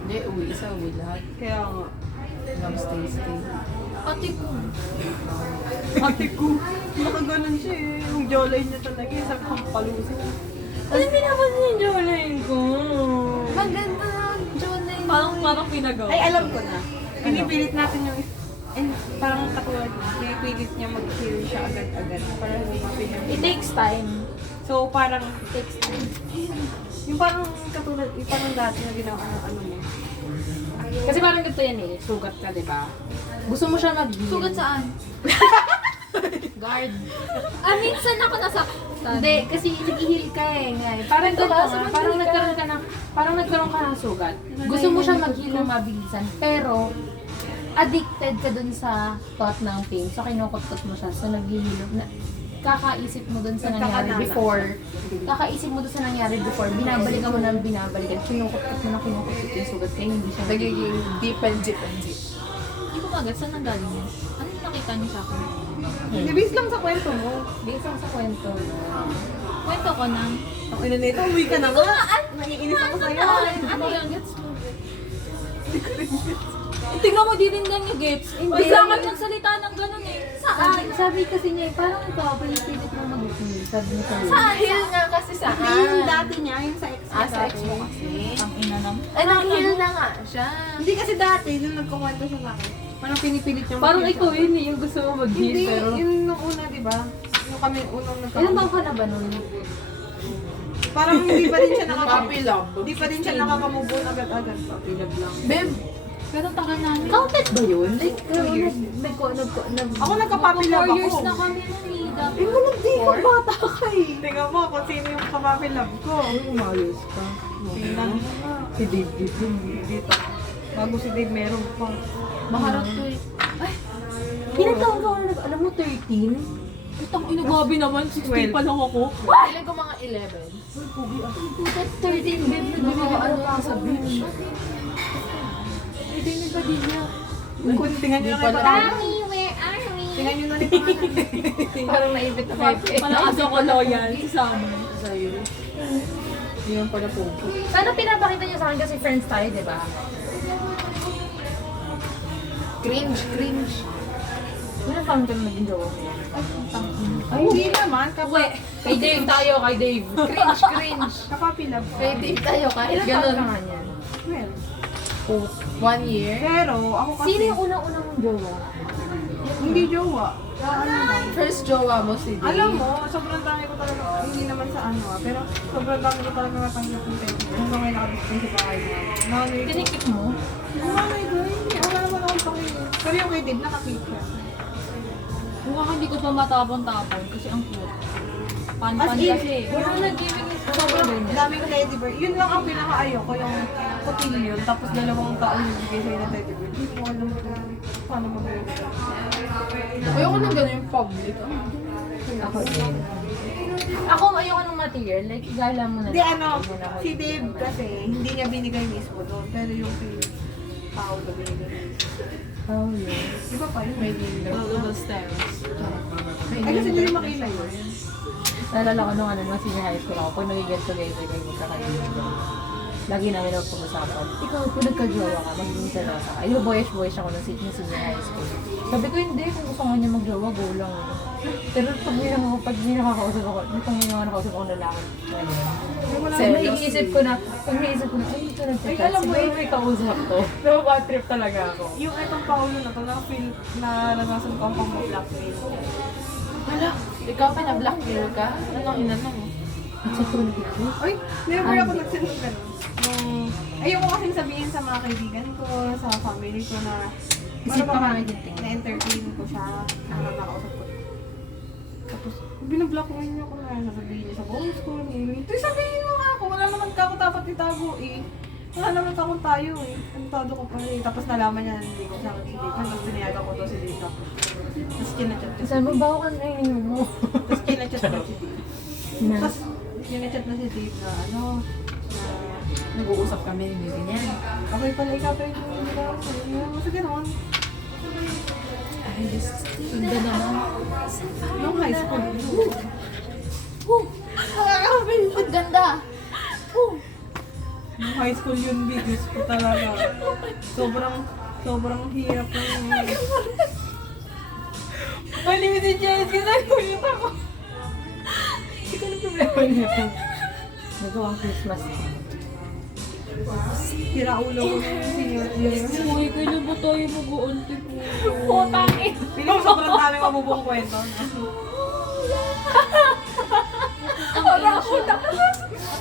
Hindi, uwi isa, uwi lahat. Kaya nga. Love stay. Ate ko. Ate ko, nakaganon siya eh. Yung jawline niya talaga, isang kampalusin. Ano pinapansin yung jawline ko? Maganda ang Jonay. Parang pinagawa. Ay, alam ko na. Pinipilit natin yung parang katulad, pinipilit niya mag-heal siya agad-agad para hindi It pinag- takes time. So, parang, It takes time. yung parang katulad, yung parang dati na ginawa ano mo. Kasi parang ganito yan eh, sugat ka, di ba? Gusto mo siya mag-heal. Sugat saan? Guard. Minsan ako nasaktan. Hindi, kasi nag-heal ka eh. Nga eh. Parang ganito nga, parang nagkaroon ka ng sugat. Gusto mo siya mag-heal ng mabilisan, pero addicted ka dun sa thought ng pain. So, kinukutkot mo siya. So, nag-heal. Kakaisip mo dun sa nangyari before. Kakaisip mo dun sa nangyari before. Binabalikan mo na binabalikan. Kinukutkot mo na kinukutkot yung sugat. Kaya hindi siya Nagiging deep and deep and deep. Hindi ko magat, saan nanggaling yun? Ano nakita niyo sa akin? Ibig lang sa kwento mo. based lang sa kwento. Kwento ko na. Ang ina nito, uwi ka na nga. Naiinis ako sa'yo. Ano yun? Gets mo? Tingnan mo, di rin lang yung gets. Hindi. Basta ka nagsalita ng ganun eh. Saan? Sabi kasi niya, parang ikaw, pinipilit mo mag-heal. Sabi niya sa'yo. Heal nga kasi saan? Yung dati niya, yung sa ex niya Sa ex mo dati. kasi. Ang ina naman. Ay, nag-heal na nga siya. Hindi kasi dati, nung nagkukwento siya sa akin, parang pinipilit niya Parang mag-heal ikaw siya. yun eh, yung gusto mo mag-heal, Hindi, pero... yung nung una, di ba? Nung kami unang Ilan nagkakaroon. taon ka na ba nun? Parang hindi pa rin siya Puppy love. Hindi pa rin siya nakakamove on agad-agad. Pilab lang. Babe, Pero tagal namin. Counted ba yun? Like, Ako nagka-puppy love 4 years ako. na kami nun, Nida. Hindi ko bata ka eh. Tingnan mo kung sino yung ka-puppy love ko. umayos ka. Tingnan mo nga. Si David yun. Dito. Bago si Dave meron pa. Maharap to eh. Ilang taon ka na alam mo, 13? Itang inagabi naman, 60 pa lang ako. Feeling ko mga 11. 13, babe, Ano pa sa beach? Hindi na ba din niya? Kung tingnan nyo na rin Mami, where are we? Tingnan nyo na rin pangalan. Parang naipit na Pepe. Palakaso ko loyal sa summer. Sa'yo. Yun pala po. Sana pinapakita niya sa akin kasi friends tayo, di ba? Cringe. Ilang taon ka na naging jowa mo? Ay, hindi naman. Kay Dave tayo, kay Dave. Cringe. Ka-puppy love. Kaya date tayo kahit Ilang taon ka ganun. nga niyan? Well, 1 year. pero ako kasi, Sino yung unang-unang mong jowa? hindi jowa. Ano lang. First jowa mo si Dave. Alam mo, sobrang dami ko talaga, hindi naman sa ano pero sobrang dami ko talaga natanggap ng pwede. Hanggang ngayon nakabigay sa bahay mo. Nanay ko. Tinikip mo? Nanay ko, hindi. Wala naman akong pakinggan. Pero yung kay Dave, nakakit siya. Mukha hindi ko pa matapon-tapon kasi ang cute. Pan-pan As in, kasi. Wala nag-giving is Sobrang dami ko teddy bear. Yun lang ang pinaka-ayaw ko, yung cotillion. Tapos 2 taon yung bigay sa'yo ng teddy bear. Hindi ko alam kung paano mag-bigay. Ayoko na gano'n yung public. Ako din. Ako ayoko ng material, like igala mo na Hindi lang. ano, Huwag mo na ako- si Dave kasi hindi niya binigay mismo doon. Pero yung kay Paolo binigay. Oh, yeah. Di ba pa yun? May lindo. Little stairs. Ay kasi hindi naman makilay yun. Naalala ko nung ano, mga senior high school ako, pag nag-get together kayo magkakaibigan. Lagi namin ako pag-usapan, ikaw, kung nagka-jowa ka, magiging seryosa ka. Ayun, boyish ako nung senior high school. Sabi ko, hindi, kung gusto nga niya mag-jowa, go lang. Pero pag may nakakausap ako, pag may mga nakakausap ako lalaki, pag naiisip ko na, ay, ito nagchat. Ay, alam mo, siguro may kausap ko. So, bad trip talaga ako. Yung itong Paolo na to, na-feel na naranasan ko ang pang-blackmail. Hala, ikaw pa na-blackmail ka? Anong inanong mo? Sa tulog ko. Ay, never ako nagsasabi ng ganun. Ayoko kasing sabihin sa mga kaibigan ko, sa family ko na Isip ka ba, kami din. na-entertain ko siya, nakakausap ko. Tapos, binablockmail niya ako na sasabihin niya sa buong school. Ito sabihin mo nga ako, wala naman ka ako dapat itago eh. Wala naman akong tayo eh. Antado ko pa eh. Tapos nalaman niya na hindi ko siya si Dave. Tapos tinayagan ko to si Dave. Tapos kinachat niya. Saan mo ba ako na mo? Tapos kinachat na si Dave. Na, Tapos kinachat na si Dave na ano, na Nag-uusap kami, hindi ganyan. okay pala ikaw pa rin yung nila. Kasi gano'n. Ay, just... Ganda naman. Nung high school. Ang ganda. Nung high school yun, videos ko talaga. Sobrang hirap na yun. Malimitin siya, ginagulit ako. Hindi ko na problema niya. Nagawang Christmas. Hira ulo ko yung senior year. Uy, kailan ba tayo mag-uunti po? Putang eh. Piling ko sobrang dami mabubong kwento. Ang ina siya.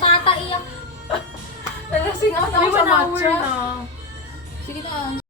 Matataiyak. Nalasing out ako Di ba sa na-hour matcha. na? Sige na.